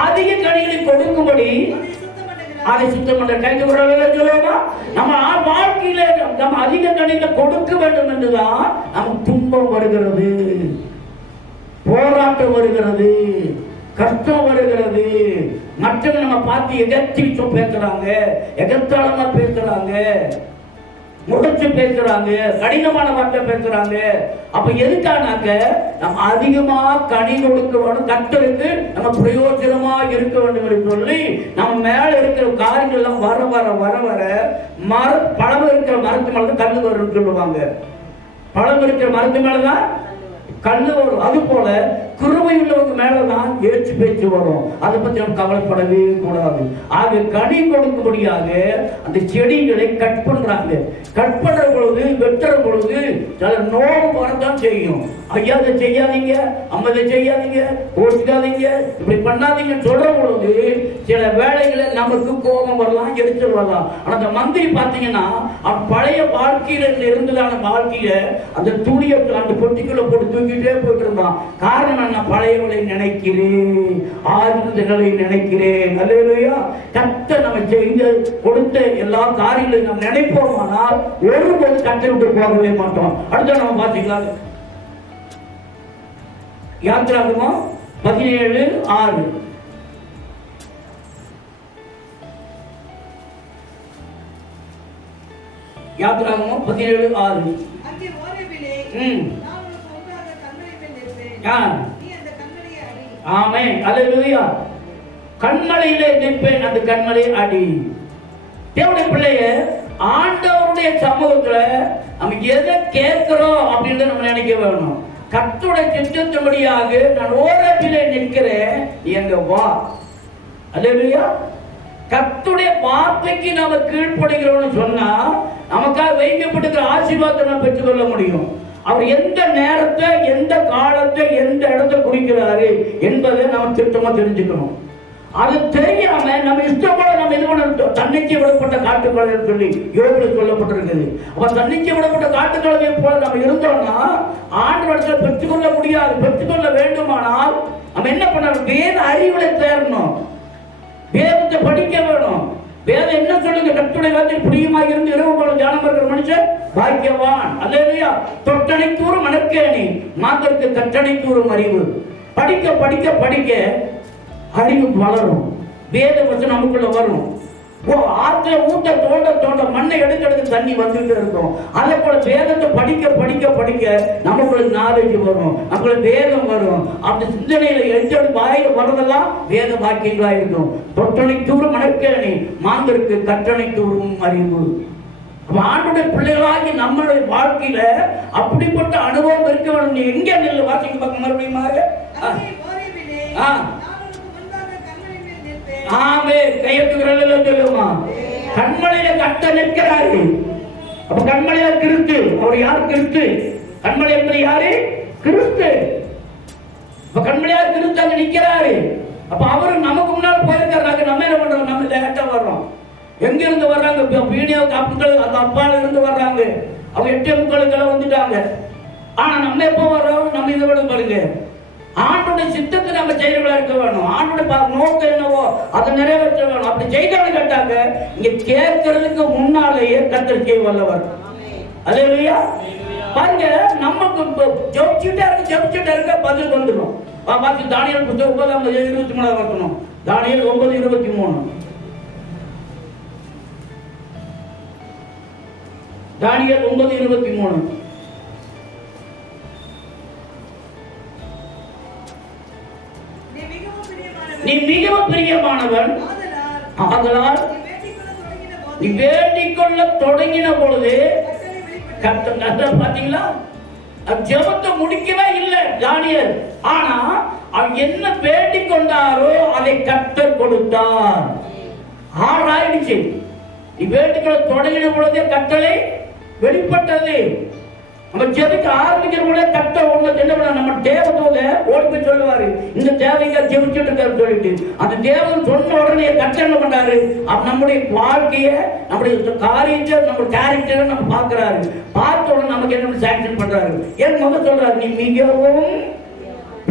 அதிக கனிகளை கொடுக்கும்படி அதை சுத்தம் பண்ற. கைது சொல்லுவாங்க. நம்ம வாழ்க்கையில நம்ம அதிக கனிகளை கொடுக்க வேண்டும் என்றுதான் நமக்கு துன்பம் வருகிறது, போராட்டம் வருகிறது, கஷ்டம் வருகிறது. மற்றவங்க நம்ம பார்த்து எகத்தி பேசுறாங்க, எகத்தாளமா பேசுறாங்க, முடிச்சு பேசுறாங்க, கடினமான வார்த்தை பேசுறாங்க. அப்ப எதுக்கானாக்க நம்ம அதிகமா கனி கொடுக்க வேணும். கர்த்தருக்கு நம்ம பிரயோஜனமா இருக்க வேண்டும் என்று சொல்லி நம்ம மேல இருக்கிற காரியங்கள் எல்லாம் வர வர வர வர பழம் இருக்கிற மரத்து மேலதான் கல்லு வரும் சொல்லுவாங்க. பழம் இருக்கிற மரத்து மேலதான் கல்லு வரும். அது போல கிருபை உள்ளவங்க மேலதான் ஏற்று பேச்சு வரும். அதை பத்தி நம்ம கவலைப்படவே கூடாது. ஆக கனி கொடுக்கும்படியாக அந்த செடிகளை கட் பண்றாங்க. கட் பண்ற பொழுது, வெட்டுற பொழுது சில நோவு வரதான் செய்யும். ஐயா அதை செய்யாதீங்க, அம்மா இதை செய்யாதீங்க, கோச்சிக்காதீங்க, இப்படி பண்ணாதீங்கன்னு சொல்ற பொழுது சில வேலைகளை நமக்கு கோபம் வரலாம், எரிச்சல் வரலாம். ஆனா அந்த மந்திரி பார்த்தீங்கன்னா அவன் பழைய வாழ்க்கையில இருந்ததான வாழ்க்கையில அந்த துணியை அந்த பொட்டிக்குள்ள போட்டு தூக்கிட்டே போயிட்டு இருந்தான். காரணம் நான் பழையவளை நினைக்கிறேன், ஆழ்ந்த நிலையை நினைக்கிறேன். அல்லேலூயா. கர்த்தர் நம்ம செய்து கொடுத்த எல்லா காரியங்களையும் நாம் நினைப்போமானால் ஒருபோது கர்த்தரை விட்டு போகவே மாட்டோம். அடுத்த நம்ம பாத்தீங்களா, யாத்திராகமம் 17:6. யாத்திராகமம் 17:6. ஆமென். அல்லேலூயா. கண்மலையிலே நிற்பேன், அந்த கண்மலை அடி. தேவனுடைய பிள்ளைய ஆண்டவருடைய சமூகத்துல நம்ம எதை கேட்கிறோம் அப்படின்னு நம்ம நினைக்க வேணும். கர்த்தருடைய சித்தத்தின்படியாக நான் ஓரத்திலே நிற்கிறேன், எங்க வா. அல்லேலூயா. கர்த்தருடைய வார்த்தைக்கு நாம கீழ்ப்படுகிறோம்னு சொன்னா நமக்காக வைக்கப்பட்டிருக்கிற ஆசீர்வாதத்தை நாம் பெற்றுக்கொள்ள முடியும். அவர் எந்த நேரத்தை, எந்த காலத்தை, எந்த இடத்தை குறிக்கிறாரு என்பதை நாம் திட்டமா தெரிஞ்சுக்கணும். அது தெரியாம நம்ம இஷ்டம் போல நம்ம இது பண்ண தன்னிச்சை விடப்பட்ட காட்டுக்கொலை சொல்லி யோகில சொல்லப்பட்டிருக்குது. அப்ப தன்னிச்சை விடப்பட்ட காட்டுக்கொலையை போல நம்ம இருந்தோம்னா ஆண்டவரத்தை பெற்றுக்கொள்ள முடியாது. பெற்றுக்கொள்ள வேண்டுமானால் நம்ம என்ன பண்ணணும்? வேத அறிவுல தேரணும், வேதத்தை படிக்க வேணும். வேதம் என்ன சொல்லுங்க? கர்த்தருடைய வார்த்தையில் பிரியமாக இருந்து இரவு போல தியானம் இருக்கிற மனுஷன் பாக்கியவான். அல்லேலூயா. தொட்டனை தூரும் மனக்கேணி மாந்தருக்கு கட்டணை தூரும் அறிவு. படிக்க படிக்க படிக்க அறிவு வளரும், வேத வசனம் நமக்குள்ள வரும். ஆற்ற ஊட்ட தோண்ட தோண்ட மண்ணை எடுக்கிறது தண்ணி வந்துட்டு இருக்கும். அதே போல வேதத்தை படிக்க படிக்க படிக்க நமக்குள்ள நாலேஜ் வரும், நமக்குள்ள வேதம் வரும். அந்த சிந்தனையில எச்சோடு வாயில வர்றதெல்லாம் வேத வாக்கியங்களா இருக்கும். தொட்டனை தூரும் மனக்கேணி மாந்தருக்கு கட்டணை தூரும் அறிவு. ஆண்டுடைய பிள்ளைகளாகி நம்மளுடைய வாழ்க்கையில அப்படிப்பட்ட அனுபவம் இருக்க வேண்டும். நீ எங்க நெல் வாசிக்க பார்க்க மறுபடியும் சொல்லுமா கண்மலையில கட்ட நிற்கிறாரு. அப்ப கண்மலையில கிறிஸ்து. அவர் யார்? கிறிஸ்து. கண்மலை என்பது யாரு? கிறிஸ்து. அப்ப கண்மலையா கிறிஸ்து அங்க நிற்கிறாரு. அப்ப அவரு நமக்கு முன்னால் போயிருக்காரு. நம்ம என்ன பண்றோம்? நம்ம லேட்டா வர்றோம். எங்க இருந்து வர்றாங்க? வீடியோ காப்புகள் அந்த அப்பால இருந்து வர்றாங்க. அவங்க 8:30 வந்துட்டாங்க. ஆனா நம்ம எப்போ வர்றோம்? நம்ம இதை விட பாருங்க, ஆண்டோட சித்தத்தை நம்ம செய்யறவங்களா இருக்க வேணும். ஆண்டோட நோக்கம் என்னவோ அதை நிறைவேற்ற வேணும். அப்படி செய்தாலும் கேட்டாங்க இங்க கேட்கறதுக்கு முன்னாலேயே கர்த்தர் செய்ய வல்லவர். அல்லேலூயா. பாருங்க, நமக்கு ஜெபிச்சுட்டே இருக்க பதில் வந்துடும். பாக்கி தானியேல் புத்தகம் 9:23 வரணும். தானியேல் 9:23. தானியேல் 9:23. நீ மிகவும் பிரியமானவன், ஆதலால் நீ வேண்டிக் கொள்ள தொடங்கின பொழுது கர்த்தர் பாத்தீங்களா, ஜெபத்தை முடிக்கவே இல்லை தானியேல். ஆனா அவன் என்ன வேண்டிக் கொண்டாரோ அதை கர்த்தர் கொடுத்தார். ஆயிடுச்சு. நீ வேண்டிக் கொள்ள தொடங்கின பொழுதே கட்டளை வெளிப்பட்டது. நம்ம ஜெபிக்க ஆரம்பிக்கிற போல கர்த்தர் ஒண்ணு என்ன பண்ண, நம்ம தேவதூத ஓடி போய் சொல்லுவாரு, இந்த தேவைக்கு ஜெபிச்சுட்டு இருக்காரு சொல்லிட்டு. அந்த தேவன் சொன்ன உடனே கர்த்தர் என்ன பண்றாரு? நம்முடைய வாழ்க்கையை, நம்முடைய காரியத்தை, நம்ம கேரக்டரை நம்ம பாக்குறாரு. பார்த்த உடனே நமக்கு என்ன சாங்ஷன் பண்றாரு? என் முதல் சொல்றாரு, நீ மிகவும்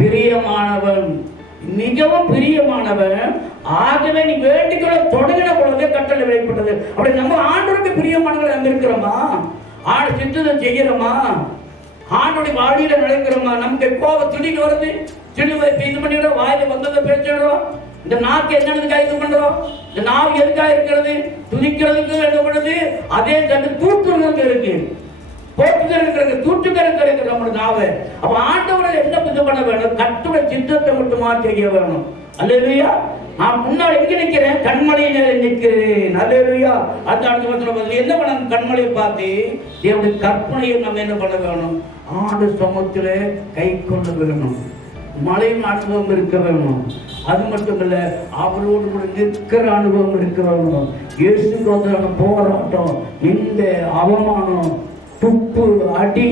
பிரியமானவன், மிகவும் பிரியமானவன், ஆகவே நீ வேண்டிக்கொள்ள தொடங்கின பொழுதே கட்டளை வெளிப்பட்டது. அப்படி நம்ம ஆண்டவருக்கு பிரியமானவர்கள் அங்க இருக்கிறோமா? ஆடு சித்தத்தை செய்யறோமா? ஆண்டுடைய வாடியில நடக்கிறோமா? நமக்கு கோபம் துணிக்கு வருது, துணிவை இது பண்ணிடுறோம், வாயில வந்ததை பேசிடுறோம். இந்த நாக்கு என்னன்னு கைது பண்றோம்? இந்த நாவு எதுக்காக இருக்கிறது? துதிக்கிறதுக்கு என்ன பண்ணுது? அதே தண்டு தூற்றுறதுக்கு இருக்கு, போட்டுக்கிறது, தூற்றுக்கிறது இருக்கு நம்ம நாவை. அப்ப ஆண்டவரை என்ன இது பண்ண வேணும்? கர்த்தருடைய சித்தத்தை மட்டுமா செய்ய வேணும். அல்லேலூயா. நான் முன்னாடி எங்க நிக்கிறேன்? கண்மலையில நிக்கிறேன். அல்லேலூயா. அந்த என்ன பண்ண? கண்மலையை பார்த்து தேவனுடைய கற்பனையை நம்ம என்ன பண்ண வேணும்? ஆண்டு சமூகத்துல கை கொண்டு வேணும். மலையின் அனுபவம் இருக்க வேணும். அது மட்டும் இல்ல, அவரோடு கூட நிற்கிற அனுபவம் இருக்க வேணும். இயேசுக்கு போராட்டம், இந்த அவமானம், துப்பு, அடி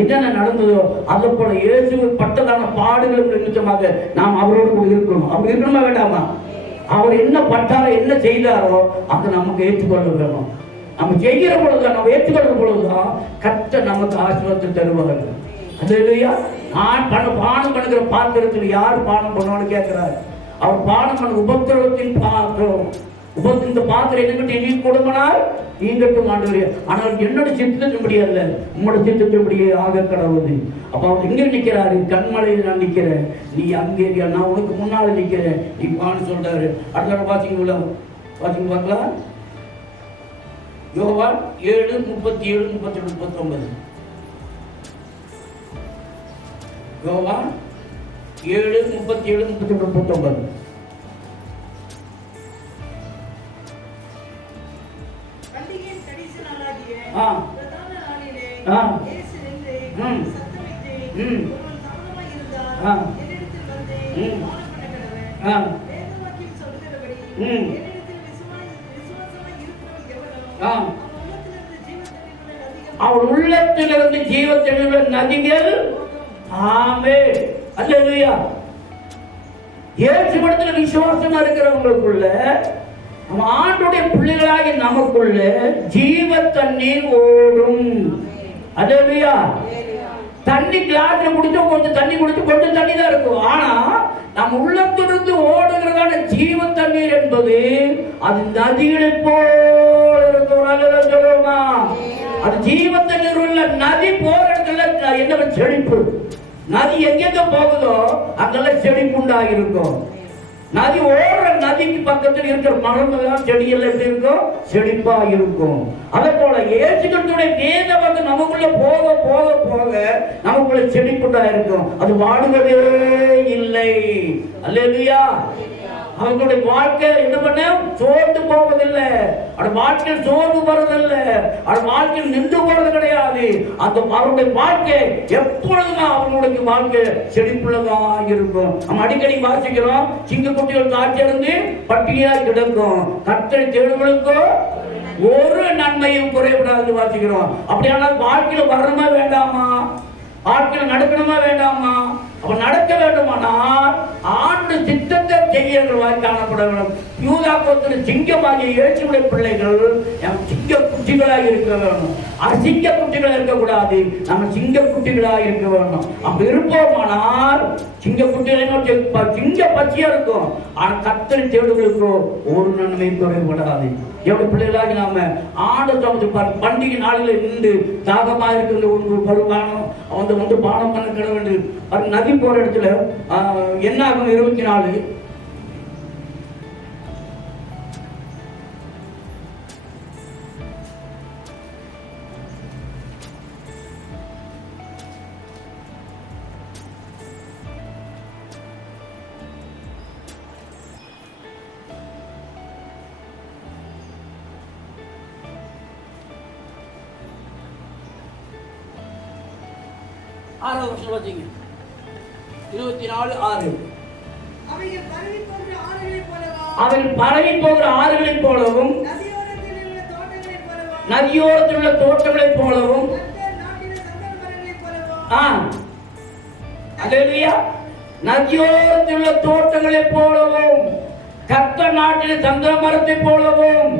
என்னென்ன நடந்ததோ அதை போல இயேசு பட்டதான பாடுகளும் நிமித்தமாக நாம் அவரோடு கூட இருக்கணும். அப்படி இருக்கணுமா வேண்டாமா? அவர் என்ன பட்டாரோ, என்ன செய்தாரோ அதை நமக்கு ஏற்றுக்கொள்ள வேணும். நம்ம செய்கிற பொழுது, நம்ம ஏற்றுக்கொள்ற பொழுதுதான் கர்த்தர் நமக்கு ஆசீர்வாதத்தை தருவார்கள். அல்லேலூயா. நான் பானம் பண்ணுகிற பாத்திரத்தில் யார் பானம் பண்ணுவான்னு கேட்கிறார். அவர் பானம் பண்ண உபத்திரவத்தின் பாத்திரம், இந்த பாத்திரம் என்னகிட்ட நீ கொடுமனால் நீங்கட்டும் ஆண்டவரே, ஆனால் என்னோட சித்தத்தின்படி அல்ல, உங்களோட சித்தத்தின்படியே ஆக கடவுது. அப்ப அவர் எங்க நிக்கிறாரு? கண்மலையில் நான் நிக்கிறேன், நீ அங்கே, நான் உனக்கு முன்னால நிக்கிறேன், நீ பான்னு சொல்றாரு. அடுத்த பாத்தீங்களா? பாத்தீங்க பார்க்கலாம். யோவான் 7:37, 38, 39. யோவான் 7:37, 38, 39. அவர் உள்ளத்திலிருந்து ஜீவத்திலுள்ள நதிகள். ஆமென். அல்லேலூயா. இயேசுவிடத்துல விசுவாசமா இருக்கிறவங்களுக்குள்ள, நம்ம ஆண்டுடைய பிள்ளைகளாகி நமக்குள்ள ஜீவ தண்ணீர் ஓடும். அல்லேலூயா. தண்ணி கிளாஸ்ல குடிச்சு கொஞ்சம் தண்ணி குடிச்சு கொஞ்சம் தண்ணி தான் இருக்கும். ஆனா நம்ம உள்ளத்திலிருந்து ஓடுகிறதான ஜீவ தண்ணீர் என்பது அது நதிகளை போல இருக்கும். சொல்லுமா, அது ஜீவ தண்ணீர் உள்ள நதி போற இடத்துல என்ன செழிப்பு. நதி எங்கெங்க போகுதோ அங்கெல்லாம் செழிப்பு உண்டாகிருக்கும். நதி ஓடுற நதிக்கு பக்கத்தில் இருக்கிற மரங்கள் செடிகள் எப்படி இருக்கும்? செழிப்பா இருக்கும். அதே போல இயேசு கிறிஸ்துவின் வேதம் வந்து நமக்குள்ள போக போக போக நமக்குள்ள செழிப்புண்டா இருக்கும். அது வாடுவதே இல்லை. அல்லேலூயா. அவங்களுடைய வாழ்க்கை என்ன பண்ண சோர்ந்து போவதில்லை. அவருடைய வாழ்க்கையில் சோர்வு வருவதில்லை. அவருடைய வாழ்க்கையில் நின்று போறது கிடையாது. அந்த அவருடைய வாழ்க்கை எப்பொழுதுமே அவங்களுடைய வாழ்க்கை செழிப்புள்ளதாக இருக்கும். நம்ம அடிக்கடி வாசிக்கிறோம், சிங்கக்குட்டிகள் காட்சியிருந்து பட்டினியாய் கிடக்கும், கர்த்தரை தேடுகளுக்கோ ஒரு நன்மையும் குறைவிடாது வாசிக்கிறோம். அப்படியானால் வாழ்க்கையில வரணுமா வேண்டாமா? வாழ்க்கையில நடக்கணுமா வேண்டாமா? அப்ப நடக்க வேண்டுமானால் ஆண்டு சித்தத்தை செய்யறவர்களாய் காணப்பட வேண்டும். யூதா கோத்திர சிங்கமாகிய இயேசுவுடைய பிள்ளைகள் சிங்க குட்டிகளாக இருக்க வேண்டும். அசிங்க குட்டிகளாக இருக்கக்கூடாது. நம்ம சிங்க குட்டிகளாக இருக்க வேண்டும். அப்படி இருப்போமானால் சிங்க குட்டிகளை சிங்க பச்சையா இருக்கும். ஆனா கர்த்தரை தேடுகளுக்கோ ஒரு நன்மையும் குறைபடாது. எவ்வளவு பிள்ளைகளாகி நாம ஆண்டு சமத்து பண்டிகை நாளில் நின்று தாகமா இருக்கிற ஒரு பானம் வந்து பானம் பண்ண கிட வேண்டும். நதி போற இடத்துல என்ன ஆகும்? 24 6 வருஷம் வச்சீங்க. 24:6 அவைகள் பரவி போகிற ஆறுகளைப் போலவும் நதியோரத்தில் உள்ள தோட்டங்களைப் போலவும் நதியோரத்தில் உள்ள தோட்டங்களைப் போலவும் கர்த்தர் நாட்டில் சந்தன மரத்தை போலவும்.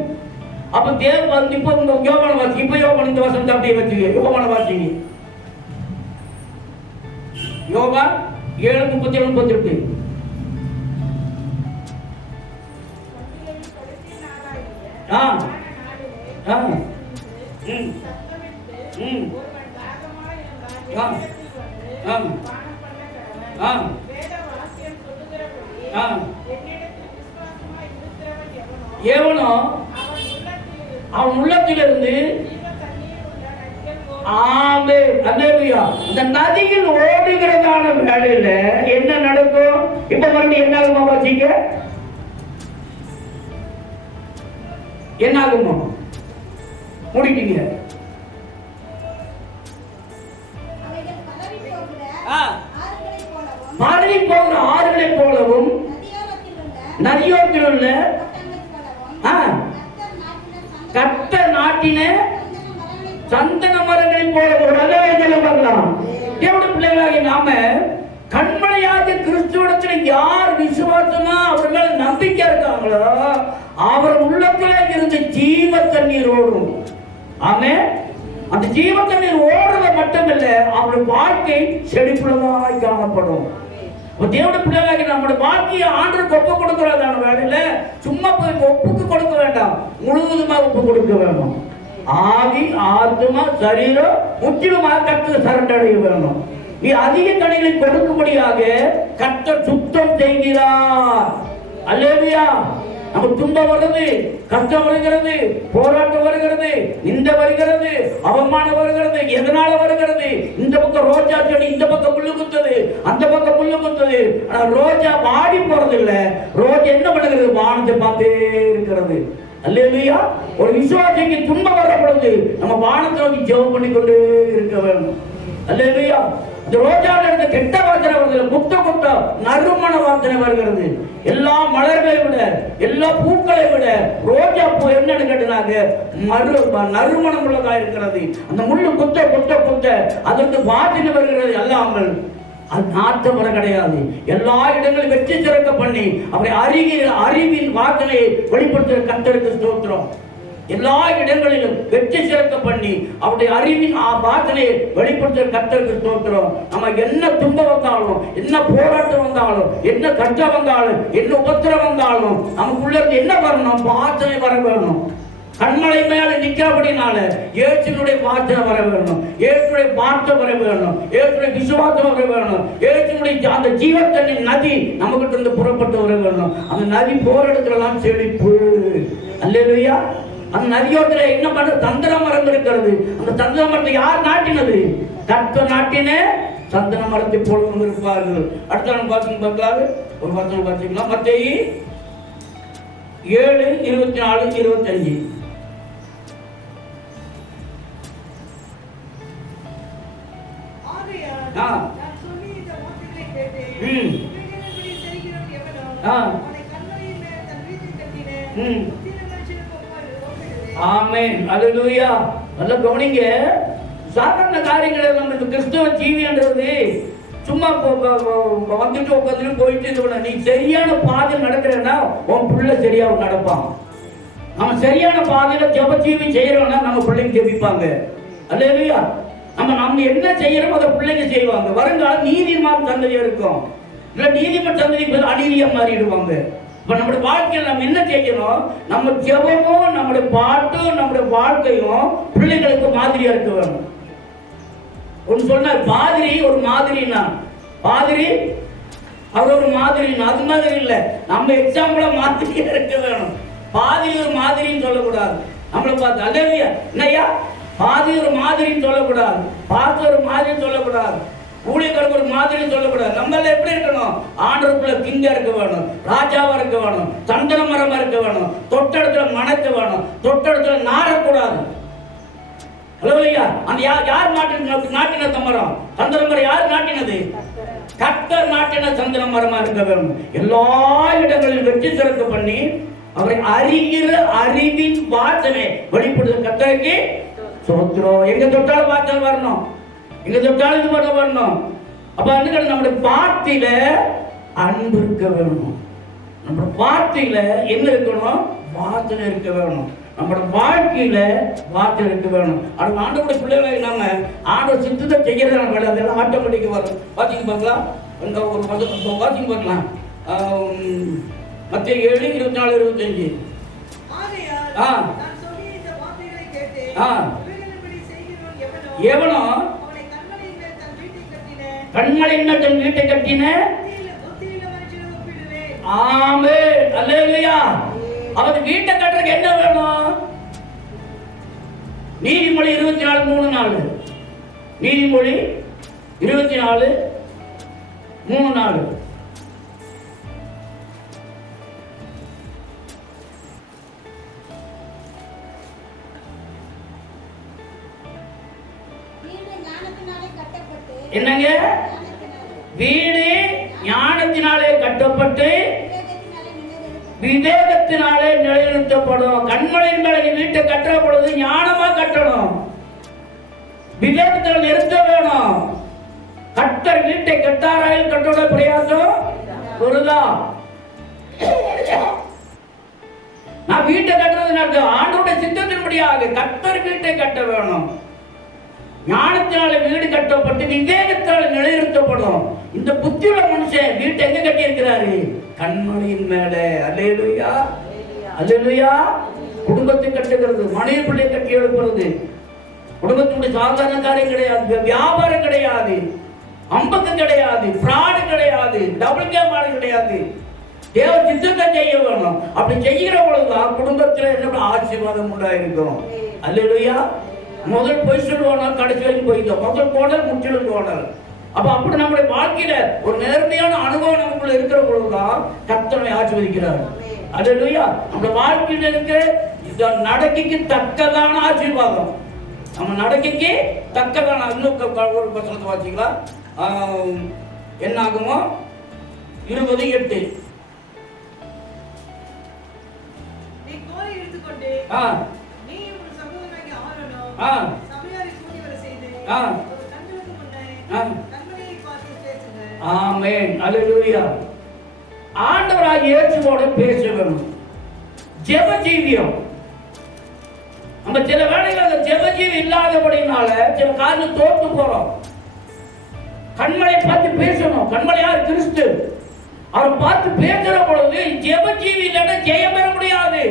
அப்ப தேவ வந்து இப்ப யோவான வாசி, இப்ப யோவான் இந்த வசனத்தை அப்படியே வச்சுங்க. யோவான வாசிங்க. யோவான் 7:37-38. எவனோ அவன் உள்ளத்திலிருந்து இந்த நதியில் ஓடுகிறதான வேலையில என்ன நடக்கும்? இப்ப வந்து என்ன ஆகுமா வாசிங்க? என்ன ஆகுமா? முடிட்டீங்க. பரவி போகிற ஆறுகளை போலவும் நதியோரத்தில் உள்ள கர்த்தர் நாட்டின சந்தன மரங்களை போல ஒரு அழகை பண்ணலாம். தேவனுடைய பிள்ளைகளாகி நாம கண்மலையாக கிறிஸ்துவத்தில் யார் விசுவாசமா அவர் மேல நம்பிக்கை இருக்காங்களோ அவர் உள்ளத்துல இருந்து ஜீவ தண்ணீர் ஓடும். ஆமே. அந்த ஜீவ தண்ணீர் ஓடுறது மட்டுமில்ல, அவருடைய வாழ்க்கை செழிப்புள்ளதாய் காணப்படும். தேவனுடைய பிள்ளைகளாகி நம்முடைய வாழ்க்கையை ஆண்டவருக்கு ஒப்பு கொடுக்கிறதான வேலையில சும்மா போய் ஒப்புக்கு கொடுக்க வேண்டாம், முழுவதுமா ஒப்பு கொடுக்க வேண்டும். ஆவி ஆத்மா சரீரம் முற்றிலுமாக கர்த்தர் சரணடைய வேணும். நீ அதிக கனிகளை கொடுக்கும்படியாக கர்த்தர் சுத்தம் செய்கிறார். அல்லேலூயா. நமக்கு துன்பம் வருகிறது, கஷ்டம் வருகிறது, போராட்டம் வருகிறது, நிந்த வருகிறது, அவமானம் வருகிறது. எதனால வருகிறது? இந்த பக்கம் ரோஜா செடி இந்த பக்கம் புல்லு குத்துது, அந்த பக்கம் புல்லு குத்துது. ஆனா ரோஜா வாடி போறது இல்ல. ரோஜா என்ன பண்ணுகிறது? வானத்தை பார்த்தே இருக்கிறது. அல்லேலூயா. ஒரு விசுவாசிக்கு துன்பம் வர பொழுது நம்ம வானத்தை நோக்கி ஜெபம் பண்ணி கொண்டே இருக்க வேண்டும். அல்லேலூயா. இந்த ரோஜால இருந்து கெட்ட வாசனை வருது, குத்த நறுமண வாசனை வருகிறது. எல்லா மலர்களை விட எல்லா பூக்களை விட ரோஜா பூ என்னன்னு கேட்டாங்க நறுமணம் உள்ளதா இருக்கிறது. அந்த முள்ளு குத்த அதற்கு வாசனை வருகிறது. அல்லாமல் அது நாட்டம் வர கிடையாது. எல்லா இடங்களிலும் வெற்றி சிறக்க பண்ணி அவரை அறிவின் வாசனையை வெளிப்படுத்துகிற கர்த்தருக்கு ஸ்தோத்திரம். எல்லா இடங்களிலும் வெற்றி சிறக்க பண்ணி அவருடைய அறிவின் வாசனையை வெளிப்படுத்துகிற கர்த்தருக்கு ஸ்தோத்திரம். நம்ம என்ன துன்பம் வந்தாலும், என்ன போராட்டம் வந்தாலும், என்ன கஷ்டம் வந்தாலும், என்ன உபத்திரம் வந்தாலும் நமக்குள்ள இருந்து என்ன வரணும்? வாசனை வர வேணும். கண்மலை மேல நிக்கிறபடினால இயேசுனுடைய வார்த்தை வர வேணும், இயேசுனுடைய வார்த்தை வர வேணும், இயேசுனுடைய விசுவாசம் வர வேணும், இயேசுனுடைய அந்த ஜீவத்தண்ணின் நதி நமக்கிட்ட இருந்து புறப்பட்டு வர வேணும். அந்த நதி போற இடத்துலலாம் செழிப்பு. அல்லேலூயா. அந்த நதியோரத்துல என்ன பண்ற? சந்தன மரம் இருக்கிறது. அந்த சந்தன மரத்தை யார் நாட்டினது? கர்த்தர் நாட்டின சந்தன மரத்தை போல இருப்பார்கள். அடுத்த வாசகம் பார்க்கலாம். ஒரு வாசகம் பார்த்தீங்களா? மத்தேயு 7:24-25. ஆமென். அல்லேலூயா. நல்ல கவனிங்க. சாதாரண காரியங்கள் நம்ம இந்த கிறிஸ்தவ ஜீவியன்றது சும்மா வந்துட்டு உட்காந்துட்டு போயிட்டு இது. நீ சரியான பாதையில் நடக்கிறேன்னா உன் பிள்ளை சரியா நடப்பான். நம்ம சரியான பாதையில ஜெப ஜீவி செய்யறோம்னா நம்ம பிள்ளைங்க ஜெபிப்பாங்க. அல்லேலூயா. நம்ம என்ன செய்யறோம் அதை பிள்ளைங்க செய்வாங்க. வருங்காலம் நீதிமான் சந்ததியா இருக்கும். இல்ல நீதிமன்ற சந்ததி அநீதியா மாறிடுவாங்க. இப்ப நம்முடைய வாழ்க்கையில் நம்ம என்ன செய்யணும்? நம்ம ஜெபமும் நம்முடைய பாட்டும் நம்முடைய வாழ்க்கையும் பிள்ளைகளுக்கு மாதிரியா இருக்க வேணும். ஒன்னு சொன்னார், பாதிரி ஒரு மாதிரினா, பாதிரி அவர் ஒரு மாதிரினா, அது மாதிரி இல்ல. நம்ம எக்ஸாம்பிள மாதிரியா இருக்க வேணும். பாதிரி ஒரு மாதிரின்னு சொல்லக்கூடாது. நம்மளை பார்த்து அல்லேலூயா. என்னையா பாதி ஒரு மாதிரின்னு சொல்லக்கூடாது, பார்த்து ஒரு மாதிரின்னு சொல்லக்கூடாது, ஊழியர்களுக்கு ஒரு மாதிரின்னு சொல்லக்கூடாது. நம்மள எப்படி இருக்கணும்? ஆண்டவருக்குள்ள கிங்கா இருக்க வேணும், ராஜாவா இருக்க வேணும், சந்தன மரமா இருக்க வேணும், தொட்ட இடத்துல மணக்க வேணும், தொட்ட இடத்துல நாரக்கூடாது. அல்லேலூயா. அந்த யார் நாட்டின மரம்? சந்தன மரம் யார் நாட்டினது? கர்த்தர் நாட்டின சந்தன மரமா இருக்க வேணும். எல்லா இடங்களிலும் வெற்றி சிறக்க பண்ணி அவரை அறிகிற அறிவின் வாசனை வெளிப்படுத்த கர்த்தருக்கு ஸ்தோத்திரம். எங்க தொட்டாலும் வாசனை வரணும், எங்க தொட்டாலும் இது பண்ண வரணும். அப்ப நம்முடைய வார்த்தையில அன்பு இருக்க வேணும். நம்ம வார்த்தையில என்ன இருக்கணும்? வாசனை இருக்க வேணும். நம்மளோட வாழ்க்கையில வார்த்தை இருக்க வேணும். அது ஆண்டவருடைய பிள்ளைகளை நாம ஆண்டவர் சித்தத்தை செய்யறதுனால வேலை அதெல்லாம் ஆட்டோமேட்டிக்கா வரும். வாசிங்க பார்க்கலாம். ஒரு வாசிங்க பார்க்கலாம். மத்தேயு 7:24-25. எவனோ கண்மலையின் மேல் தன் வீட்டை கட்டின. ஆமென். அல்லேலூயா. அவன் வீட்டை கட்டுறதுக்கு என்ன வேணும்? நீதிமொழி 24:3-4. நீதிமொழி 24:3-4. என்னங்க? வீடு ஞானத்தினாலே கட்டப்பட்டு விவேகத்தினாலே நிலைநிறுத்தப்படும். கண்மலையின் மேல வீட்டை கட்டுற பொழுது ஞானமா கட்டணும், விவேகத்தில் நிறுத்த வேணும். கட்டர் வீட்டை கட்டாராயில் கட்டோட பிரயாசம் ஒருதான். நான் வீட்டை கட்டுறது ஆண்டோட சித்தத்தின்படியாக கட்டர் வீட்டை கட்ட வேணும். ஞானத்தினால வீடு கட்டப்பட்டு விவேகத்தால் நிலைநிறுத்தப்படும். இந்த புத்தியுள்ள மனுஷன் வீட்டை எங்க கட்டி இருக்கிறாரு? கண்மலையின் மேல. அல்லேலூயா. அல்லேலூயா. குடும்பத்தை கட்டுகிறது, மனைவி பிள்ளை கட்டி எழுப்புறது. குடும்பத்தினுடைய சாதாரண காரியம் கிடையாது, வியாபாரம் கிடையாது, அம்பக்கு கிடையாது, ஃப்ராடு கிடையாது, டபுள் கேம் ஆடு கிடையாது. தேவ சித்தத்தை செய்ய வேணும். அப்படி செய்கிற பொழுதுதான் குடும்பத்துல என்ன ஆசீர்வாதம் உண்டாயிருக்கும். அல்லேலூயா. முதல் போய் சொல்லுவாங்க, கடைசி வரைக்கும் போய்தான். முதல் போனல் முற்றிலும் போனல். அப்ப அப்படி நம்முடைய வாழ்க்கையில ஒரு நேர்மையான அனுபவம் நமக்குள்ள இருக்கிற பொழுதுதான் கர்த்தரை ஆசீர்வதிக்கிறார். அல்லேலூயா. நம்ம வாழ்க்கையில இருக்கிற நடக்கைக்கு தக்கதான ஆசீர்வாதம், நம்ம நடக்கைக்கு தக்கதான. இன்னும் ஒரு வசனத்தை வாசிங்களா? என்ன ஆகுமோ? 20:8. ஆமென், அல்லேலூயா. ஆண்டவராகிய இயேசுவோட பேச வேணும். ஜெப ஜீவியம். நம்ம சில வேளைகள் அந்த ஜெப ஜீவி இல்லாதபடினால சில காரியம் தோற்று போறோம். கண்மலை பார்த்து பேசணும். கண்மலை யார்? கிறிஸ்து. அவர் பார்த்து பேசுற பொழுது ஜெப ஜீவி இல்லைன்னா ஜெயம் பெற முடியாது.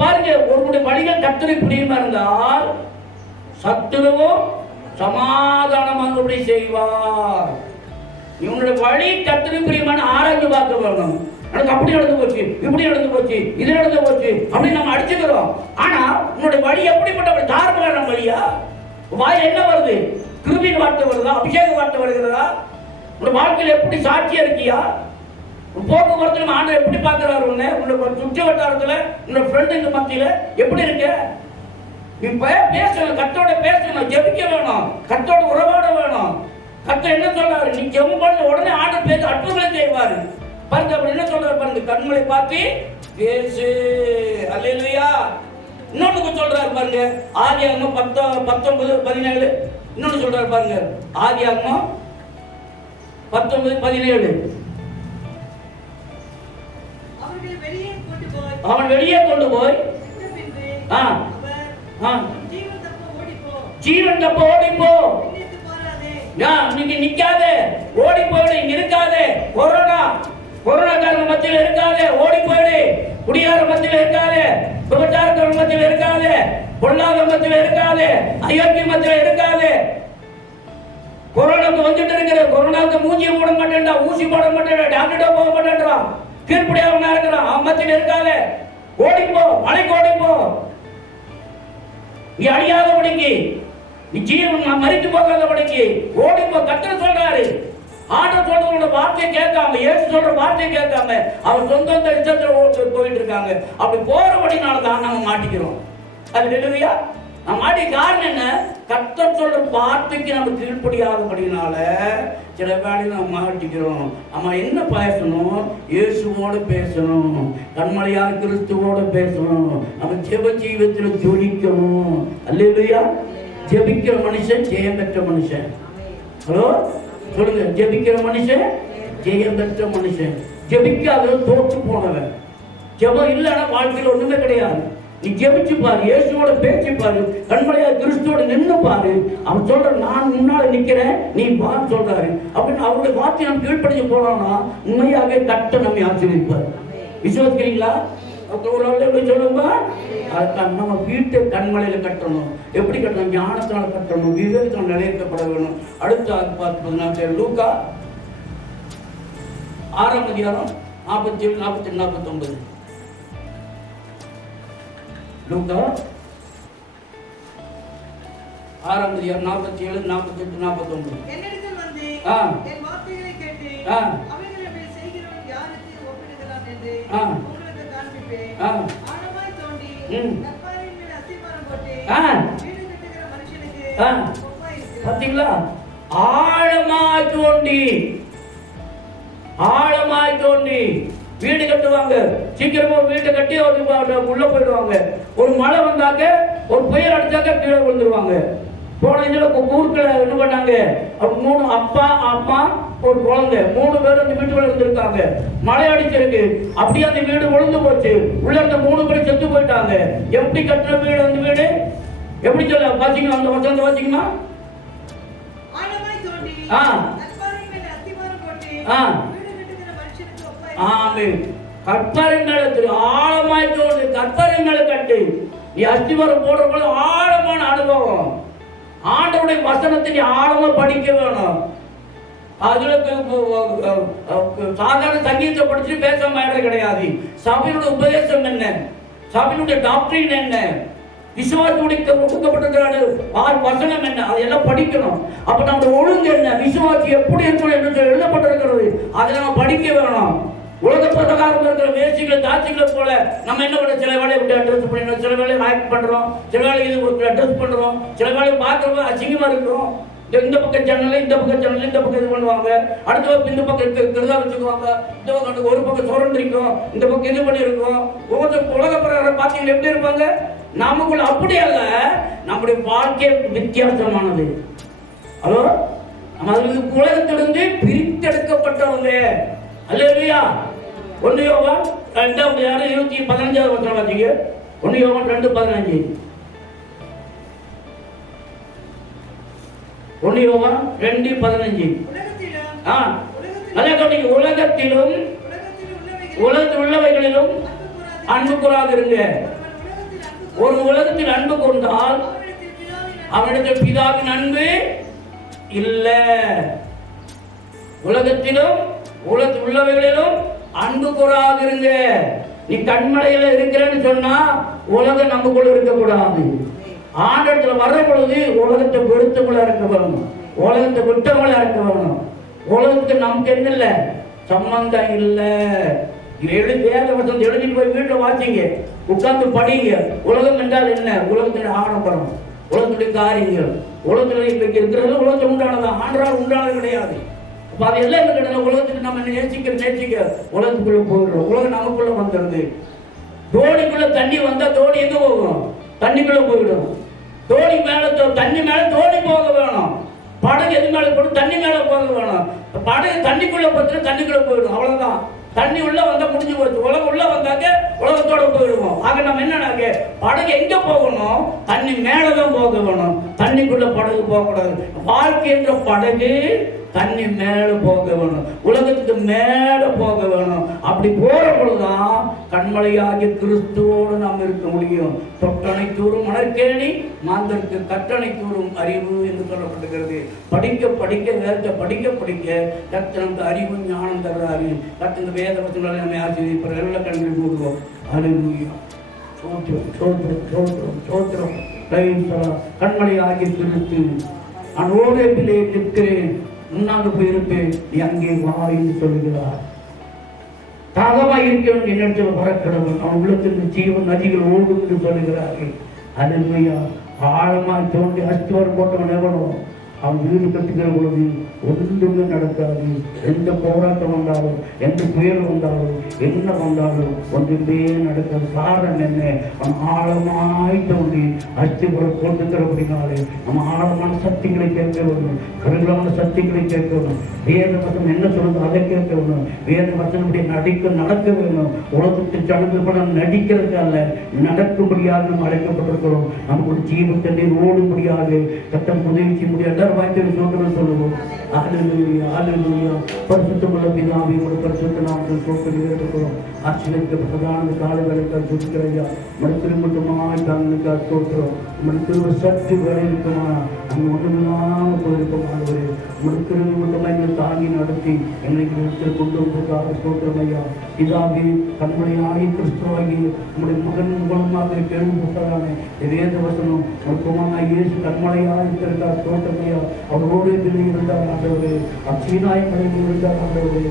பாருங்க, ஒருவருடைய வழிகள் கர்த்தருக்கு பிரியமா இருந்தால் சத்துருவும் சமாதானமாக செய்வார். இவனுடைய வழி கர்த்தருக்கு பிரியமான ஆராய்ச்சி பார்க்க வரணும். எனக்கு அப்படி நடந்து போச்சு, இப்படி நடந்து போச்சு, இது நடந்து போச்சு அப்படின்னு நம்ம அடிச்சுக்கிறோம். ஆனா உன்னுடைய வழி எப்படிப்பட்ட தார்மீகமான வழியா? வாய் என்ன வருது? கிருபின் வார்த்தை வருதா? அபிஷேக வார்த்தை வருகிறதா? உன் வாழ்க்கையில் எப்படி சாட்சியா இருக்கியா? போக்குவரத்துல ஆண்டவர் எப்படி பார்க்கிறாரு? உன்னை சுற்றி வட்டாரத்துல உன்னோட ஃப்ரெண்டுங்க மத்தியில எப்படி இருக்க? நீ பேசணும், கர்த்தரோட பேசணும், ஜெபிக்க வேணும், கர்த்தரோட உறவாட வேணும். கர்த்தர் என்ன சொல்றாரு? நீ ஜெபம் பண்ண உடனே ஆண்டவர் பேச அற்புதங்களை செய்வாரு. பாருங்க, அப்படி என்ன சொல்றாரு பாருங்க, கண்மலை பார்த்து பேசு. அல்லேலூயா. இன்னொன்னு சொல்றாரு பாருங்க, ஆதியாகமம் 19:17. இன்னொன்னு சொல்றாரு பாருங்க, ஆதியாகமம் 19:17. அவன் வெளியே கொண்டு போய் ஜீவன் தப்ப ஓடிப்போ, நீங்க நிக்காதே, ஓடி போயிடு, இங்க இருக்காதே. கொரோனாக்காரங்க மத்தியில் இருக்காதே, ஓடி போயிடு. குடியார மத்தியில் இருக்காதே, விபச்சாரக்காரங்க மத்தியில் இருக்காதே, பொல்லாத மத்தியில் இருக்காதே, அயோக்கிய மத்தியில் இருக்காதே. கொரோனாக்கு வந்துட்டு இருக்கிற கொரோனாவுக்கு மூஞ்சியை போட மாட்டேன்டா, ஊசி போட மாட்டேன்டா, டாக்டர்கிட்ட போக மாட்டேன்றா, கீழ்படியாவனா இருக்கிறான். அவன் மத்தியில் இருக்காதே, ஓடிப்போ, மலைக்கு ஓடிப்போ. நீ அழியாதபடிக்கு, நீ ஜீவன் மறித்து போகாதபடிக்கு ஓடிப்போ. கர்த்தர் சொல்றாரு. ஆண்டவர் சொல்றவங்களோட வார்த்தையை கேட்காம, இயேசு சொல்ற வார்த்தையை கேட்காம அவர் சொந்த இஷ்டத்துல போயிட்டு இருக்காங்க. அப்படி போறபடினால தான் நம்ம மாட்டிக்கிறோம். அது இல்லையா? நம்ம மாட்டி காரணம் என்ன? கர்த்தர் சொல்ற வார்த்தைக்கு நம்ம கீழ்ப்படியாதபடினால சில வேளையில நம்ம மாட்டிக்கிறோம். நம்ம என்ன பேசணும்? இயேசுவோடு பேசணும், கண்மலையார் கிறிஸ்துவோடு பேசணும். நம்ம ஜெப ஜீவியத்தில் ஜொலிக்கணும். அல்லேலூயா. ஜெபிக்கிற மனுஷன் ஜெயம் பெற்ற மனுஷன். ஹலோ சொல்லுங்க, ஜெபிக்கிற மனுஷன் ஜெயம் பெற்ற மனுஷன். ஜெபிக்காத தோற்று போனவன். ஜெபம் இல்லைன்னா வாழ்க்கையில் ஒண்ணுமே கிடையாது. நீ ஜெபிச்சு பாரு, இயேசுவோட பேச்சு பாரு, கண்மலையார் கிறிஸ்துவோட நின்று பாரு. அவன் சொல்ற, நான் முன்னால நிக்கிறேன், நீ வா சொல்றாரு. அப்படின்னு அவருடைய வார்த்தை நம்ம கீழ்ப்படிஞ்சு போனோம்னா உண்மையாகவே கட்ட நம்மை ஆசீர்வதிப்பார். விசுவாசிக்கிறீங்களா? சொல்லுங்க. அதுதான் நம்ம வீட்டை கண்மலையில கட்டணும். எப்படி கட்டணும்? ஞானத்தினால கட்டணும், விவேகத்தினால் நிலைநிறுத்தப்பட வேணும். அடுத்த பார்த்து லூக்கா 6ஆம் அதிகாரம் 47, 48, 49. லூக்கா 6ஆம் அதிகாரம் 47, 48, 49. என்னிடத்தில் வந்து என் வார்த்தைகளை கேட்டு அவைகளை செய்கிறவன் யாருக்கு ஒப்பிடுகிறான் என்று உங்களுக்கு காண்பிப்பேன். ஆழமாய் தோண்டி கற்பாறையின் மேல் அஸ்திபாரம் போட்டு வீடு கட்டுகிற மனுஷனுக்கு ஒப்பாய் இருக்கிறார். பாத்தீங்களா? ஆழமாய் தோண்டி வீடு கட்டுவாங்க. சீக்கிரமா வீட்டை கட்டி உள்ள போயிடுவாங்க. ஒரு மழை வந்தாக்க, ஒரு புயல் அடிச்சாக்க கீழே விழுந்துருவாங்க. போன இதுல ஊருக்குள்ள என்ன பண்ணாங்க? 3 அப்பா அம்மா ஒரு குழந்தை 3 பேர் அந்த வீட்டுக்குள்ள இருந்திருக்காங்க. மழை அடிச்சிருக்கு, அப்படியே அந்த வீடு விழுந்து போச்சு. உள்ள இருந்த 3 பேர் செத்து போயிட்டாங்க. எப்படி கட்டின வீடு அந்த வீடு? எப்படி சொல்ல பாத்தீங்கன்னா அந்த வசந்த வாசிக்கமா? கற்பரை மேல ஆழமாய் தோண்டி கற்பரை மேல கட்டு. நீ அஸ்திவாரம் போடுற போது ஆழமான அனுபவம். ஆண்டவருடைய வசனத்தை நீ ஆழமா படிக்க வேணும். அதுல சாதாரண சங்கீதத்தை படிச்சு பேச மாதிரி கிடையாது. சபையினுடைய உபதேசம் என்ன, சபையினுடைய டாக்டரின் என்ன, விசுவாசத்துடைய கொடுக்கப்பட்டிருக்கிற வசனம் என்ன, அதெல்லாம் படிக்கணும். அப்ப நம்ம ஒழுங்கு என்ன, விசுவாசி எப்படி இருக்கணும் என்று எழுதப்பட்டிருக்கிறது, அதை நம்ம படிக்க வேணும். உலக பிரகாரம் இருக்கிற வேசிகளை தாட்சிகளை போல நம்ம என்ன பண்ண, சில வேலையை விட்டு அட்ரஸ் பண்ணிடுறோம், சில வேலையை ஆக்ட் பண்றோம், சில வேலையை இது அட்ரஸ் பண்றோம், சில வேலையை பார்க்கறோம் அசிங்கமா இருக்கிறோம். இந்த பக்கம் சேனல், இந்த பக்கம் சேனல், இந்த பக்கம் இது பண்ணுவாங்க, அடுத்த பக்கம் இந்த பக்கம் இருக்கிறதா வச்சுக்குவாங்க, இந்த பக்கம் ஒரு பக்கம் சுரண்டிருக்கும், இந்த பக்கம் இது பண்ணிருக்கோம். உலக பிரகாரம் பார்த்தீங்கன்னா எப்படி இருப்பாங்க? நமக்குள்ள அப்படி அல்ல, நம்முடைய வாழ்க்கை வித்தியாசமானது. ஹலோ, உலகத்திலிருந்து பிரித்தெடுக்கப்பட்டவங்க. அல்லேலூயா. 1 யோவான் 2:15 வசனம் வாசிங்க. 1 யோவான் 2:15. 1 யோவான் 2:15. உலகத்திலும் உலகத்தில் உள்ளவைகளிலும் அன்பு கூறாதிருங்க. ஒரு உலகத்தில் அன்பு கொண்டால் அவனிடத்தில் பிதாவின் அன்பு இல்ல. உலகத்திலும் உலகத்தில் உள்ளவைகளிலும் அன்பு கூறாதிருங்க. நீ கண்மலையில இருக்கிறேன்னு சொன்னா உலகம் நமக்குள்ள இருக்கக்கூடாது. ஆண்டத்துல வர்ற பொழுது உலகத்தை வெறுத்தவங்களா இருக்க வேணும், உலகத்தை விட்டவங்களா இருக்க வேணும். உலகத்துக்கு நமக்கு என்ன இல்ல, சம்பந்தம் இல்ல. வேத வசனத்தை எழுதிட்டு போய் வீட்டுல வாசிங்க, உட்கார்ந்து படிங்க. உலகம் என்றால் என்ன? உலகத்தின் ஆடம்பரம், உலகத்துடைய காரியங்கள், உலகத்துல இன்னைக்கு இருக்கிறது உலகத்தை உண்டானதான், ஆண்டால் உண்டானது கிடையாது. அப்ப அது எல்லாம் கிடையாது. உலகத்துக்கு நம்ம நேசிக்க உலகத்துக்குள்ள போயிடுறோம். உலகம் நமக்குள்ள வந்துடுது. தோணிக்குள்ள தண்ணி வந்தா தோணி எங்க போகும்? தண்ணிக்குள்ள போயிடும். தோணி மேல தண்ணி மேல தோணி போக வேணும். படகு எது மேல போட்டு தண்ணி மேல போக வேணும். படகு தண்ணிக்குள்ள போச்சு தண்ணிக்குள்ள போயிடும். அவ்வளவுதான். தண்ணி உள்ள வந்தா முடிஞ்சு போச்சு. உலகம் உள்ள வந்தாக்க உலகத்தோட போயிடுவோம். ஆக நம்ம என்னன்னாக்க படகு எங்க போகணும்? தண்ணி மேலதான் போக வேணும், தண்ணிக்குள்ள படகு போக கூடாது. வாழ்க்கை என்ற படகு தண்ணி மேல போக வேணும், உலகத்துக்கு மேல போக வேணும். அப்படி போற பொழுதுதான் கண்மலையாகிய கிறிஸ்துவோடு நாம் இருக்க முடியும். தொட்டனை தூரும் மணற்கேணி மாந்தருக்கு கட்டணை தூரும் அறிவு என்று சொல்லப்பட்டிருக்கிறது. படிக்க படிக்க வேதத்தை படிக்க படிக்க கர்த்தர் நமக்கு அறிவு ஞானம் தர்றாரு. கர்த்தர் வேத வசனங்களை நம்ம ஆசீர்வதிப்பார். எல்லா கண்களையும் மூடுவோம். அல்லேலூயா. சோத்திரம் சோத்திரம் சோத்திரம் சோத்திரம். கண்மலை ஆகிய கிறிஸ்து நான் ஓரேபிலே நிற்கிறேன், முன்னாக போயிருப்பேன், நீ அங்கே வா என்று சொல்லுகிறார். தாகமாய் இருக்கிறவன் என்னிடத்தில் வரக்கிடவன், அவன் உள்ளத்திற்கு ஜீவன் நதிகள் ஓடும் என்று சொல்லுகிறார்கள். அல்லேலூயா. ஆழமாய் தோண்டி அஸ்திவாரம் போட்டவன் எவனோ அவன் வீடு கட்டுகிற பொழுது ஒன்றுமே நடக்காது. எந்த போராட்டம் வந்தாலும், எந்த புயல் வந்தாலும், என்ன வந்தாலும் ஒன்றுமே நடக்காது. காரணம் என்ன? அவன் ஆழமாய் தோண்டி அஸ்திவாரம் போட்டுக்கிறபடினாலே நம்ம ஆழமான சக்திகளை கேட்க வேணும், கருங்கலான சக்திகளை கேட்க வேணும். வேத வசனம் என்ன சொல்லுது அதை கேட்க வேணும். வேத வசனம் நடக்க வேணும். உலகத்துக்கு சடங்குப்பட நடிக்கிறதுக்கு அல்ல, நடக்கும்படியாக நம்ம அழைக்கப்பட்டிருக்கிறோம். நமக்கு ஒரு ஜீவத்தண்ணை ஓடும்படியாக சட்டம் உதவி செய்ய முடியாது. வாய்ப்பு சோதனை சொல்லுவோம். அல்லேலூயா அல்லேலூயா. பரிசுத்தமுள்ள பிதாவே, உடைய பரிசுத்த நாமத்தில் சோதனை ஆச்சரியப்பட்டதான காலங்களுக்காக சுற்றுறையா மனத்திரு மட்டுமாய் தாங்களுக்காக சோற்றுறோம். மனத்திரு சற்று வேலை இருக்குமா அங்கே ஒன்றுமில்லாமல் போயிருக்கமானவரே, மனத்திரு மட்டுமா எங்களை தாங்கி நடத்தி எங்களுக்கு இடத்தில் கொண்டு வந்ததுக்காக சோற்றுறோம் ஐயா. பிதாவே, கண்மலையாகி கிறிஸ்துவாகி உங்களுடைய மகன் மூலமாக கேள்விப்பட்டதானே வேத வசனம் மருத்துவமான இயேசு கண்மலையாக இருக்கிறதா சோற்றுறோம் ஐயா. அவரோடு இருந்தார் ஆண்டவரே, சீனாய் மலையில் இருந்தார் ஆண்டவரே,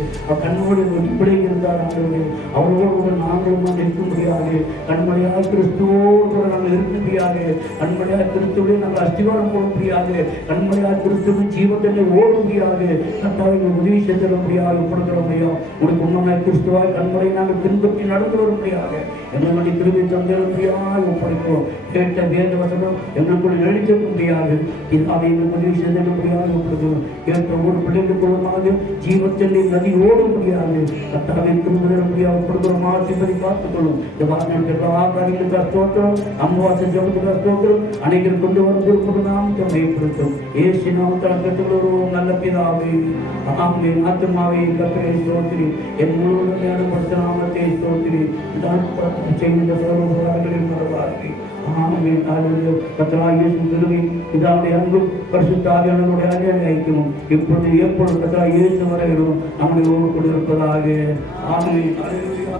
கண்ணோடு வெளிப்படையில் இருந்தார் ஆண்டவரே. அவரோடு நாங்களும் இருக்க முடியாது. கண்மலையாக கிறிஸ்துவோடு நாங்கள் இருக்க முடியாது. கண்மலையாக கிறிஸ்துவோடு நாங்கள் அஸ்திவாரம் போட முடியாது. கண்மலையாக கிறிஸ்துவின் ஜீவத்தை ஓட முடியாது. கட்டாக உதவி செய்து முடியாது. கொடுக்கிற முடியும். உனக்கு உண்மையாக கிறிஸ்துவாய் கண்மலை நாங்கள் பின்பற்றி நடந்து வர முடியாது. எங்களை திரும்பி தந்திர முடியாது ஒப்படைப்போம். கேட்ட வேத வசனம் எங்களுக்குள் எழுச்ச முடியாது. இதை உதவி செய்து முடியாது ஒப்படுகிறோம். கேட்ட ஒரு பிள்ளைகள் மூலமாக ஜீவத்தண்ணி நதி ஓட முடியாது. கட்டாக திரும்ப முடியாது ஒப்படுகிறோம். ஆசிர்வதி பார்த்துக்கொள்ளும். இந்த வாசனம் எல்லா காரியங்களுக்காக ஸ்தோத்திரம். அம்மாவாசை ஜபத்துக்காக ஸ்தோத்திரம். அனைவரும் கொண்டு வரும் பொறுப்பு நாம் மேம்படுத்தும். ஏசு நாமத்தால் கற்றுக்கொள்வோம். நல்ல பிதாவே, ஆமென். ஆத்துமாவே கர்த்தரை ஸ்தோத்திரி, என் முழு நேரப்படுத்த நாமத்தை ஸ்தோத்திரி. செய்த சர்வகாரங்களில் மறவாதே. ஆமென். அல்லேலூயா. கர்த்தராகிய இயேசு கிறிஸ்துவின் பிதாவுடைய அன்பும் பரிசுத்த ஆவியானவருடைய ஐக்கியமும் இப்பொழுது எப்பொழுது கர்த்தராகிய இயேசு வரையிலும் நம்முடைய ஓடு கொண்டிருப்பதாக. ஆமென். அல்லேலூயா.